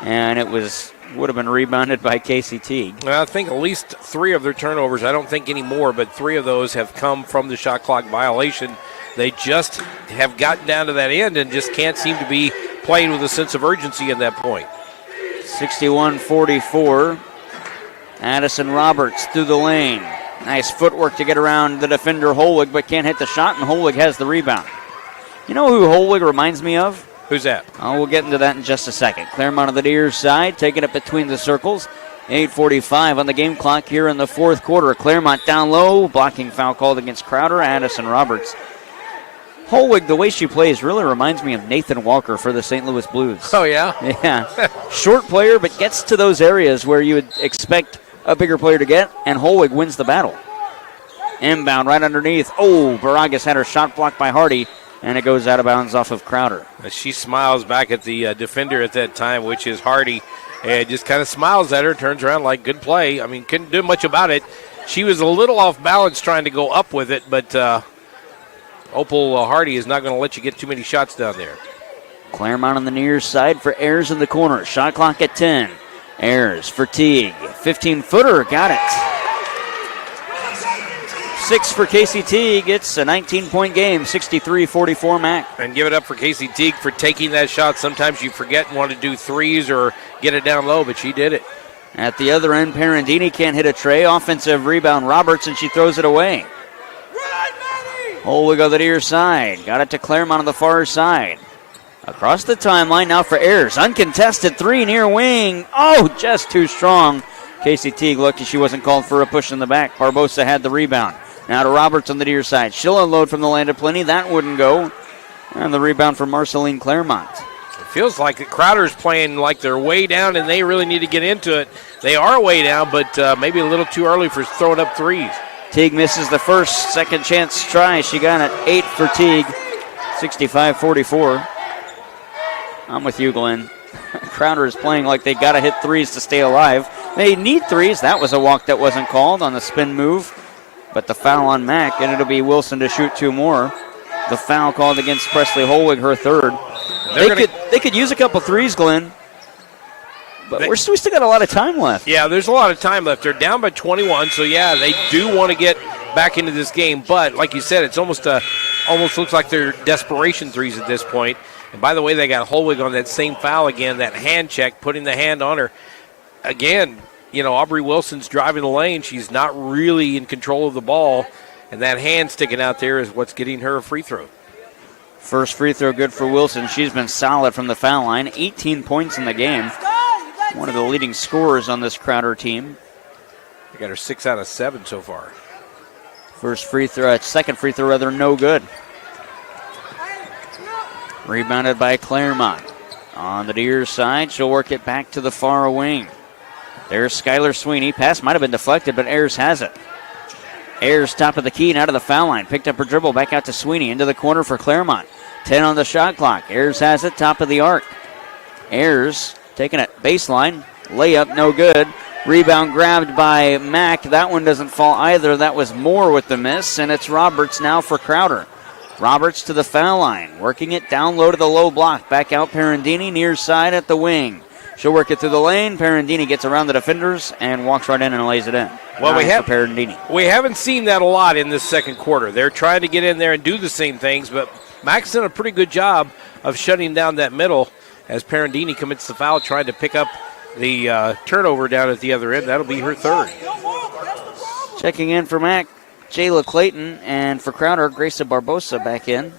And it would have been rebounded by Casey Teague. Well, I think at least 3 of their turnovers, I don't think any more, but 3 of those have come from the shot clock violation. They just have gotten down to that end and just can't seem to be playing with a sense of urgency at that point. 61-44. Addison Roberts through the lane. Nice footwork to get around the defender Holwig, but can't hit the shot, and Holwig has the rebound. You know who Holwig reminds me of? Who's that? Oh, we'll get into that in just a second. Claremont on the near side, taking it between the circles. 8:45 on the game clock here in the fourth quarter. Claremont down low, blocking foul called against Crowder. Addison Roberts. Holwig, the way she plays, really reminds me of Nathan Walker for the St. Louis Blues. Oh, yeah? Yeah. Short player, but gets to those areas where you would expect a bigger player to get, and Holwig wins the battle. Inbound right underneath. Oh, Baragas had her shot blocked by Hardy, and it goes out of bounds off of Crowder. She smiles back at the defender at that time, which is Hardy, and just kind of smiles at her, turns around like, good play. I mean, couldn't do much about it. She was a little off balance trying to go up with it, but Opal Hardy is not going to let you get too many shots down there. Claremont on the near side for Ayers in the corner. Shot clock at 10. Ayers for Teague. 15-footer, got it. 6 for Casey Teague. It's a 19-point game, 63-44 Mac. And give it up for Casey Teague for taking that shot. Sometimes you forget and want to do threes or get it down low, but she did it. At the other end, Parandini can't hit a tray. Offensive rebound, Roberts, and she throws it away. Holwig on the near side. Got it to Claremont on the far side. Across the timeline now for Ayers. Uncontested 3 near wing. Oh, just too strong. Casey Teague lucky she wasn't called for a push in the back. Barbosa had the rebound. Now to Roberts on the near side. She'll unload from the land of plenty. That wouldn't go. And the rebound for Marceline Claremont. It feels like the Crowder's playing like they're way down and they really need to get into it. They are way down, but maybe a little too early for throwing up threes. Teague misses the first second chance try. She got it 8 for Teague. 65-44. I'm with you, Glenn. Crowder is playing like they got to hit threes to stay alive. They need threes. That was a walk that wasn't called on the spin move. But the foul on Mack, and it'll be Wilson to shoot 2 more. The foul called against Presley Holwig, her third. They could use a couple threes, Glenn. But we still got a lot of time left. Yeah, there's a lot of time left. They're down by 21, so yeah, they do want to get back into this game. But like you said, it's almost looks like they're desperation threes at this point. And by the way, they got Holwig on that same foul again, that hand check, putting the hand on her. Again, you know, Aubrey Wilson's driving the lane. She's not really in control of the ball. And that hand sticking out there is what's getting her a free throw. First free throw good for Wilson. She's been solid from the foul line. 18 points in the game. one of the leading scorers on this Crowder team. They got her 6 out of 7 so far. Second free throw rather, no good. Rebounded by Claremont. On the near side, she'll work it back to the far wing. There's Skylar Sweeney. Pass might have been deflected, but Ayers has it. Ayers top of the key and out of the foul line. Picked up her dribble, back out to Sweeney. Into the corner for Claremont. 10 on the shot clock. Ayers has it, top of the arc. Ayers taking it baseline. Layup, no good. Rebound grabbed by Mack. That one doesn't fall either. That was Moore with the miss, and it's Roberts now for Crowder. Roberts to the foul line. Working it down low to the low block. Back out Perandini, near side at the wing. She'll work it through the lane. Perandini gets around the defenders and walks right in and lays it in. Well, we haven't seen that a lot in this second quarter. They're trying to get in there and do the same things, but Mack's done a pretty good job of shutting down that middle as Perandini commits the foul, trying to pick up the turnover down at the other end. That'll be her third. Checking in for Mack, Jayla Clayton, and for Crowder, Gracia Barbosa back in.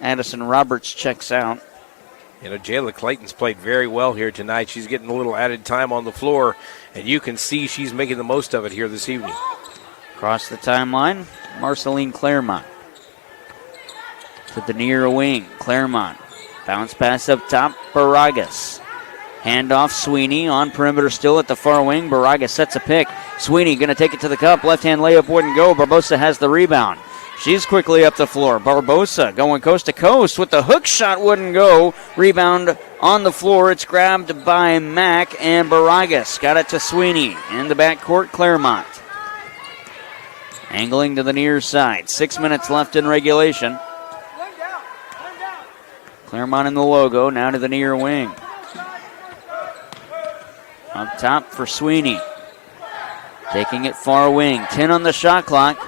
Addison Roberts checks out. You know, Jayla Clayton's played very well here tonight. She's getting a little added time on the floor, and you can see she's making the most of it here this evening. Across the timeline, Marceline Claremont. To the near wing, Claremont. Bounce pass up top, Baragas. Handoff, Sweeney on perimeter still at the far wing. Baragas sets a pick. Sweeney going to take it to the cup. Left-hand layup wouldn't go. Barbosa has the rebound. She's quickly up the floor. Barbosa going coast to coast with the hook shot, wouldn't go. Rebound on the floor. It's grabbed by Mack, and Baragas got it to Sweeney. In the backcourt, Claremont. Angling to the near side. 6 minutes left in regulation. Claremont in the logo, now to the near wing. Up top for Sweeney. Taking it far wing. 10 on the shot clock.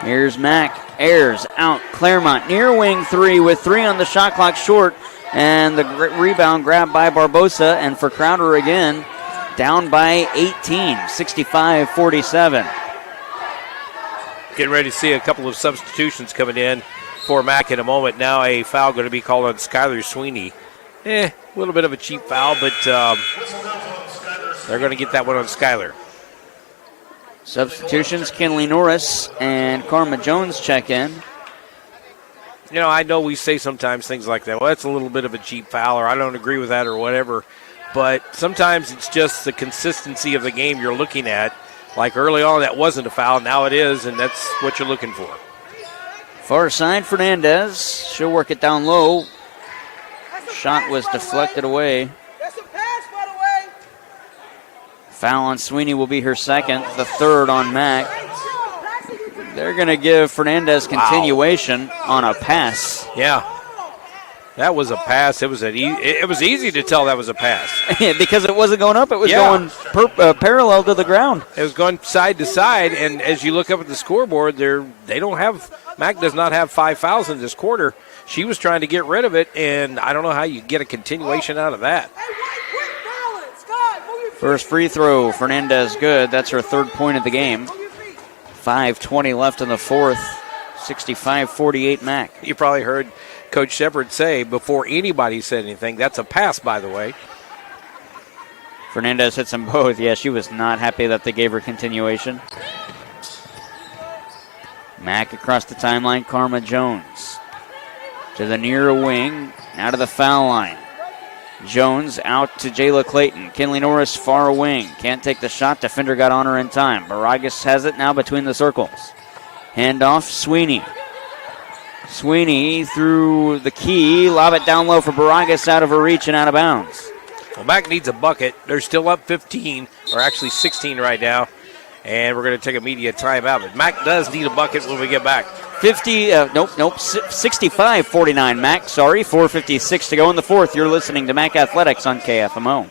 Here's Mack. Ayers out. Claremont near wing 3 with 3 on the shot clock short. And the rebound grabbed by Barbosa. And for Crowder again, down by 18, 65-47. Getting ready to see a couple of substitutions coming in for Mack in a moment. Now a foul going to be called on Skylar Sweeney. A little bit of a cheap foul, but they're going to get that one on Skylar. Substitutions, Kinley Norris and Karma Jones check in. You know, I know we say sometimes things like that. Well, that's a little bit of a cheap foul, or I don't agree with that, or whatever. But sometimes it's just the consistency of the game you're looking at. Like early on, that wasn't a foul. Now it is, and that's what you're looking for. Far side, Fernandez. She'll work it down low. Shot was deflected away. Foul on Sweeney will be her second, the third on Mack. They're going to give Fernandez continuation on a pass. Yeah, that was a pass. It was easy to tell that was a pass. Because it wasn't going up, it was going parallel to the ground. It was going side to side, and as you look up at the scoreboard, Mack does not have 5 fouls in this quarter. She was trying to get rid of it, and I don't know how you get a continuation out of that. First free throw, Fernandez good. That's her third point of the game. 5:20 left in the fourth. 65-48 Mack. You probably heard Coach Shepard say before anybody said anything, that's a pass, by the way. Fernandez hits them both. Yeah, she was not happy that they gave her continuation. Mack across the timeline, Karma Jones. To the near wing, out of the foul line. Jones out to Jayla Clayton. Kinley Norris far wing. Can't take the shot. Defender got on her in time. Baragas has it now between the circles. Handoff, Sweeney. Sweeney through the key. Lob it down low for Baragas, out of her reach and out of bounds. Well, Mack needs a bucket. They're still up 15, or actually 16 right now. And we're going to take a media timeout. But Mack does need a bucket when we get back. 65-49 Mack, sorry. 4:56 to go in the fourth. You're listening to Mack Athletics on KFMO.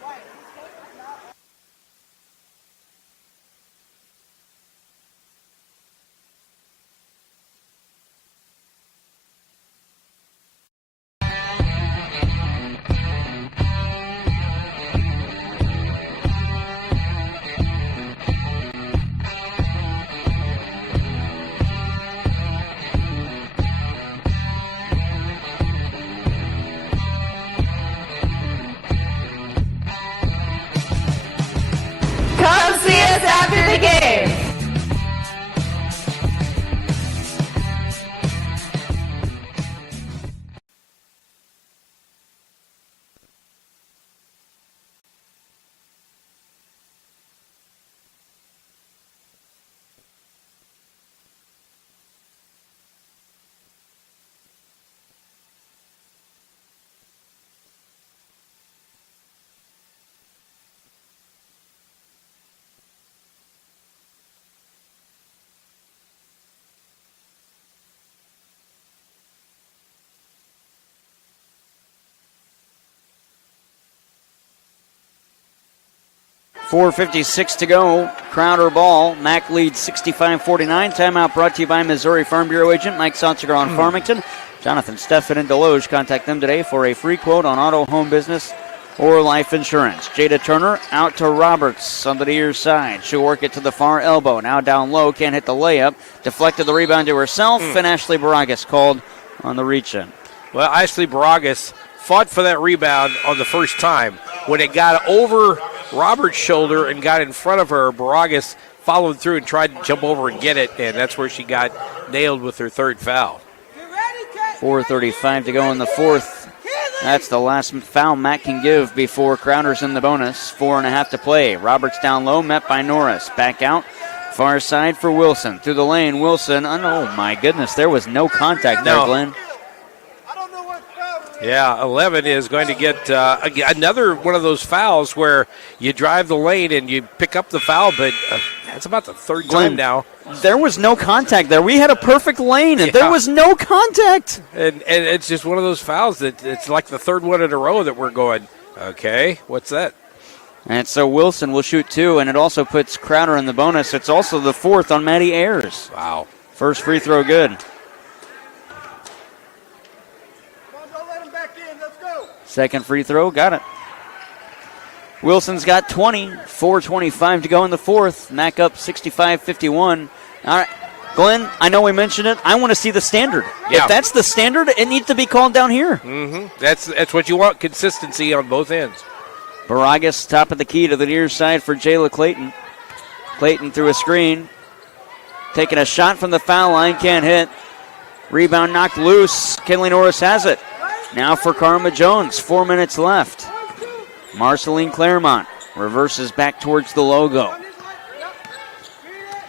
4:56 to go. Crowder ball. Mac leads 65-49. Timeout brought to you by Missouri Farm Bureau agent Mike Sonsiger on Farmington. Jonathan Steffen in Deloge. Contact them today for a free quote on auto, home business, or life insurance. Jada Turner out to Roberts on the near side. She'll work it to the far elbow. Now down low. Can't hit the layup. Deflected the rebound to herself, and Ashley Baragas called on the reach-in. Well, Ashley Baragas fought for that rebound on the first time. When it got over Roberts' shoulder and got in front of her, Baragas followed through and tried to jump over and get it, and that's where she got nailed with her third foul. 4:35 to go in the fourth. That's the last foul Matt can give before Crowder's in the bonus. 4.5 to play. Roberts down low, met by Norris. Back out, far side for Wilson. Through the lane, Wilson. Oh, my goodness, there was no contact there, Glenn. Yeah, 11 is going to get another one of those fouls where you drive the lane and you pick up the foul, but that's about the third time now. There was no contact there. We had a perfect lane, and there was no contact. And it's just one of those fouls that it's like the third one in a row that we're going, okay, what's that? And so Wilson will shoot 2, and it also puts Crowder in the bonus. It's also the fourth on Maddie Ayers. Wow. First free throw good. Second free throw, got it. Wilson's got 20, 4:25 to go in the fourth. Mac up 65-51. All right, Glenn, I know we mentioned it. I want to see the standard. Yeah. If that's the standard, it needs to be called down here. Mm-hmm. That's what you want, consistency on both ends. Baragas, top of the key to the near side for Jayla Clayton. Clayton through a screen. Taking a shot from the foul line, can't hit. Rebound knocked loose. Kinley Norris has it. Now for Karma Jones, 4 minutes left. Marceline Claremont reverses back towards the logo.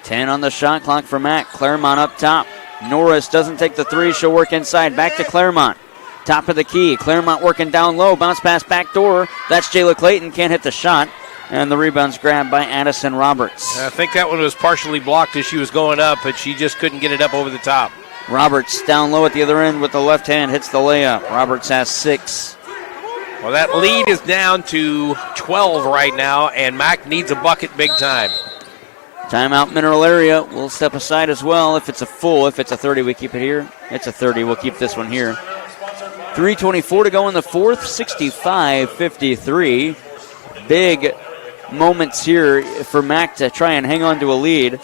10 on the shot clock for Mac. Claremont up top. Norris doesn't take the three. She'll work inside. Back to Claremont. Top of the key. Claremont working down low. Bounce pass back door. That's Jayla Clayton. Can't hit the shot. And the rebound's grabbed by Addison Roberts. I think that one was partially blocked as she was going up, but she just couldn't get it up over the top. Roberts down low at the other end with the left hand. Hits the layup. Roberts has 6. Well, that lead is down to 12 right now, and Mac needs a bucket big time. Timeout Mineral Area. We'll step aside as well. If it's a full, if it's a 30, we keep it here. It's a 30. We'll keep this one here. 3:24 to go in the fourth. 65-53. Big moments here for Mac to try and hang on to a lead.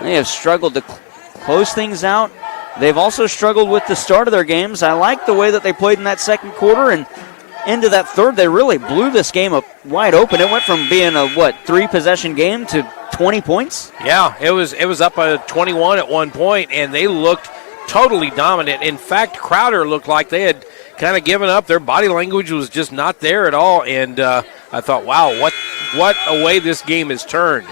They have struggled to close things out. They've also struggled with the start of their games. I like the way that they played in that second quarter, and into that third, they really blew this game up wide open. It went from being a, 3-possession game to 20 points? Yeah, it was up a 21 at one point, and they looked totally dominant. In fact, Crowder looked like they had kind of given up. Their body language was just not there at all, and I thought, wow, what a way this game has turned.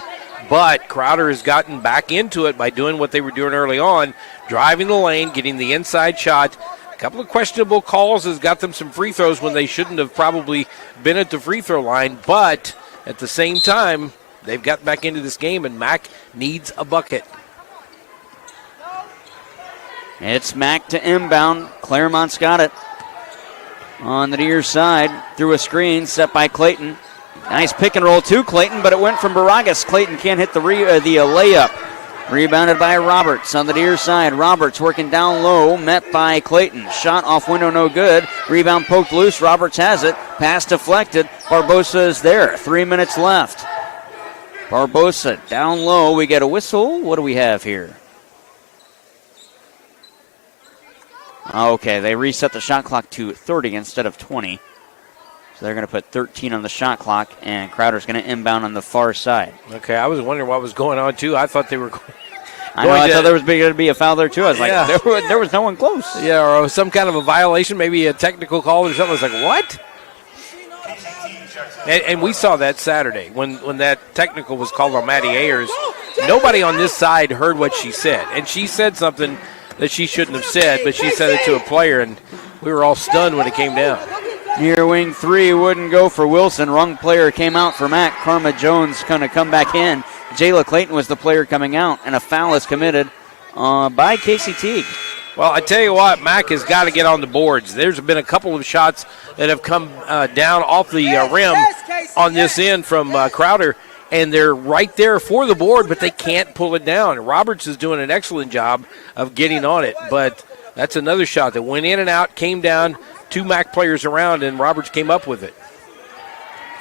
But Crowder has gotten back into it by doing what they were doing early on, driving the lane, getting the inside shot. A couple of questionable calls has got them some free throws when they shouldn't have probably been at the free throw line. But at the same time, they've got back into this game, and Mac needs a bucket. It's Mac to inbound. Claremont's got it. On the near side, through a screen, set by Clayton. Nice pick and roll to Clayton, but it went from Baragas. Clayton can't hit the layup. Rebounded by Roberts on the near side. Roberts working down low, met by Clayton. Shot off window, no good. Rebound poked loose. Roberts has it. Pass deflected. Barbosa is there. 3 minutes left. Barbosa down low. We get a whistle. What do we have here? Okay, they reset the shot clock to 30 instead of 20. So they're going to put 13 on the shot clock, and Crowder's going to inbound on the far side. Okay, I was wondering what was going on, too. I thought they were I thought there was going to be a foul there, too. I was like, there was no one close. Yeah, or some kind of a violation, maybe a technical call or something. I was like, what? And we saw that Saturday when that technical was called on Maddie Ayers. Nobody on this side heard what she said. And she said something that she shouldn't have said, but she said it to a player, and we were all stunned when it came down. Near wing three wouldn't go for Wilson. Wrong player came out for Mac. Karma Jones going to come back in. Jayla Clayton was the player coming out, and a foul is committed by Casey Teague. Well, I tell you what, Mac has got to get on the boards. There's been a couple of shots that have come down off the rim on this end from Crowder, and they're right there for the board, but they can't pull it down. Roberts is doing an excellent job of getting on it, but that's another shot that went in and out, came down, 2 MAC players around, and Roberts came up with it.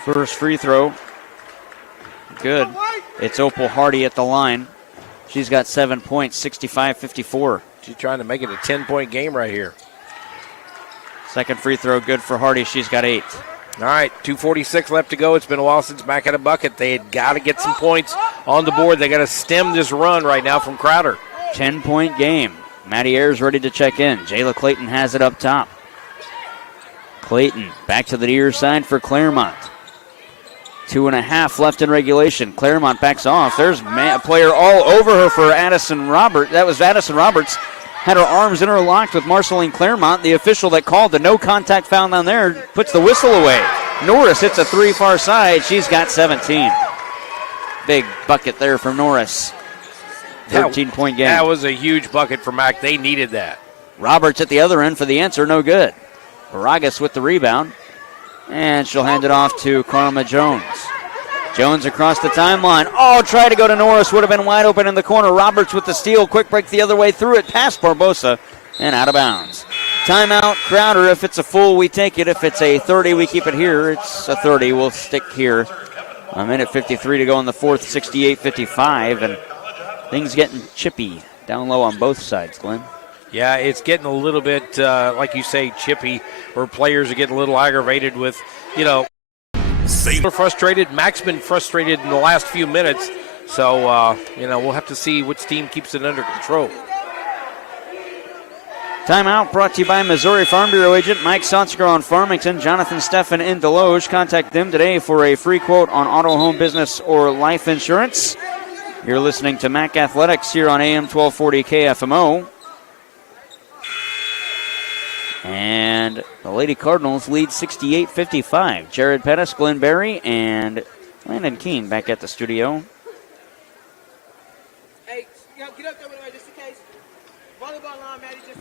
First free throw. Good. It's Opal Hardy at the line. She's got 7 points, 65-54. She's trying to make it a 10-point game right here. Second free throw good for Hardy. She's got 8. All right, 2:46 left to go. It's been a while since MAC had a bucket. They had got to get some points on the board. They got to stem this run right now from Crowder. 10-point game. Maddie Ayers ready to check in. Jayla Clayton has it up top. Clayton back to the near side for Claremont. 2.5 left in regulation. Claremont backs off. There's a player all over her for Addison Roberts. That was Addison Roberts. Had her arms interlocked with Marceline Claremont. The official that called the no contact foul down there puts the whistle away. Norris hits a 3 far side. She's got 17. Big bucket there from Norris. 13-point game. That was a huge bucket for MAC. They needed that. Roberts at the other end for the answer. No good. Baragas with the rebound. And she'll hand it off to Karma Jones. Jones across the timeline. Oh, tried to go to Norris. Would have been wide open in the corner. Roberts with the steal. Quick break the other way. Through it past Barbosa. And out of bounds. Timeout, Crowder. If it's a full, we take it. If it's a 30, we keep it here. It's a 30. We'll stick here. A minute 53 to go in the fourth. 68-55. And things getting chippy down low on both sides, Glenn. Yeah, it's getting a little bit, like you say, chippy, where players are getting a little aggravated with, We're frustrated. MAC's been frustrated in the last few minutes. So, we'll have to see which team keeps it under control. Timeout brought to you by Missouri Farm Bureau agent Mike Sonsker on Farmington, Jonathan Steffen in Deloge. Contact them today for a free quote on auto, home, business, or life insurance. You're listening to MAC Athletics here on AM 1240 KFMO. And the Lady Cardinals lead 68-55. Jared Pettis, Glenn Berry, and Landon Keene back at the studio.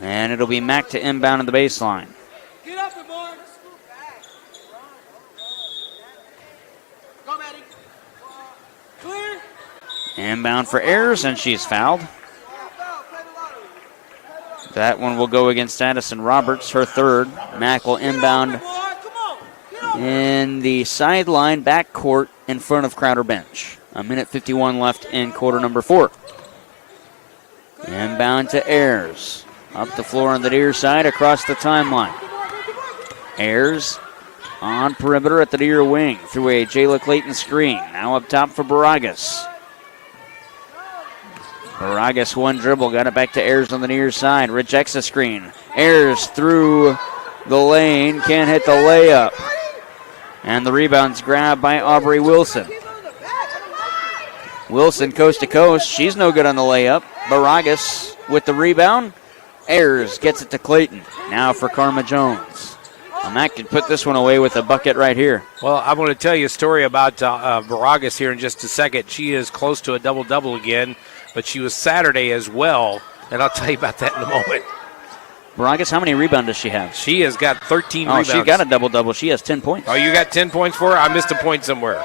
And it'll be Mac to inbound in the baseline. Get up and more. Go, Maddie. Clear. Inbound for Ayers, and she's fouled. That one will go against Addison Roberts, her third. Mac will inbound in the sideline backcourt in front of Crowder bench. A minute 51 left in quarter number 4. Inbound to Ayers. Up the floor on the near side, across the timeline. Ayers on perimeter at the near wing through a Jayla Clayton screen. Now up top for Baragas. Baragas one dribble, got it back to Ayers on the near side. Rejects the screen. Ayers through the lane, can't hit the layup. And the rebound's grabbed by Aubrey Wilson. Wilson coast to coast. She's no good on the layup. Baragas with the rebound. Ayers gets it to Clayton. Now for Karma Jones. Mac can put this one away with a bucket right here. Well, I'm going to tell you a story about Baragas here in just a second. She is close to a double-double again, but she was Saturday as well, and I'll tell you about that in a moment. Baragas, how many rebounds does she have? She has got 13 rebounds. She got a double-double. She has 10 points. Oh, you got 10 points for her? I missed a point somewhere.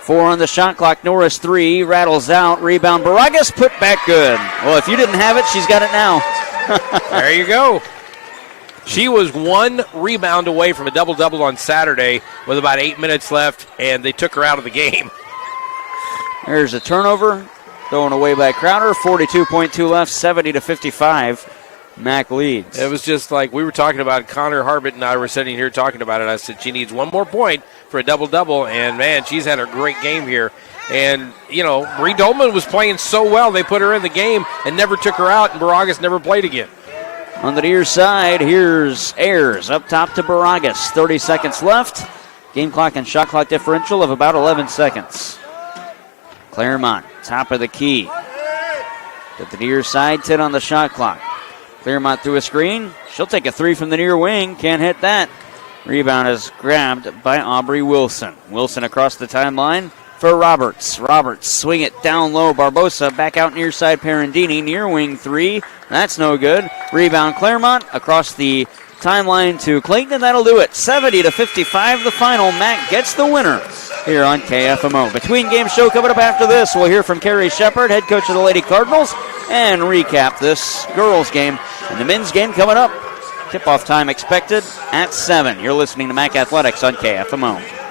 4 on the shot clock. Norris 3, rattles out. Rebound. Baragas put back good. Well, if you didn't have it, she's got it now. There you go. She was 1 rebound away from a double-double on Saturday with about 8 minutes left, and they took her out of the game. There's a turnover. Thrown away by Crowder. 42.2 left, 70-55. Mac leads. It was just like we were talking about. Connor Harbert and I were sitting here talking about it. I said she needs 1 more point for a double-double, and, man, she's had a great game here. And, Marie Dolman was playing so well, they put her in the game and never took her out, and Baragas never played again. On the near side, here's Ayers up top to Baragas. 30 seconds left. Game clock and shot clock differential of about 11 seconds. Claremont, top of the key. To the near side, 10 on the shot clock. Claremont through a screen. She'll take a 3 from the near wing. Can't hit that. Rebound is grabbed by Aubrey Wilson. Wilson across the timeline for Roberts. Roberts swing it down low. Barbosa back out near side. Perandini near wing 3. That's no good. Rebound Claremont across the timeline to Clayton, and that'll do it. 70-55 the final. Mac gets the winner here on KFMO. Between game show coming up after this, we'll hear from Kerry Shepard, head coach of the Lady Cardinals, and recap this girls game. And the men's game coming up. Tip-off time expected at 7. You're listening to Mac Athletics on KFMO.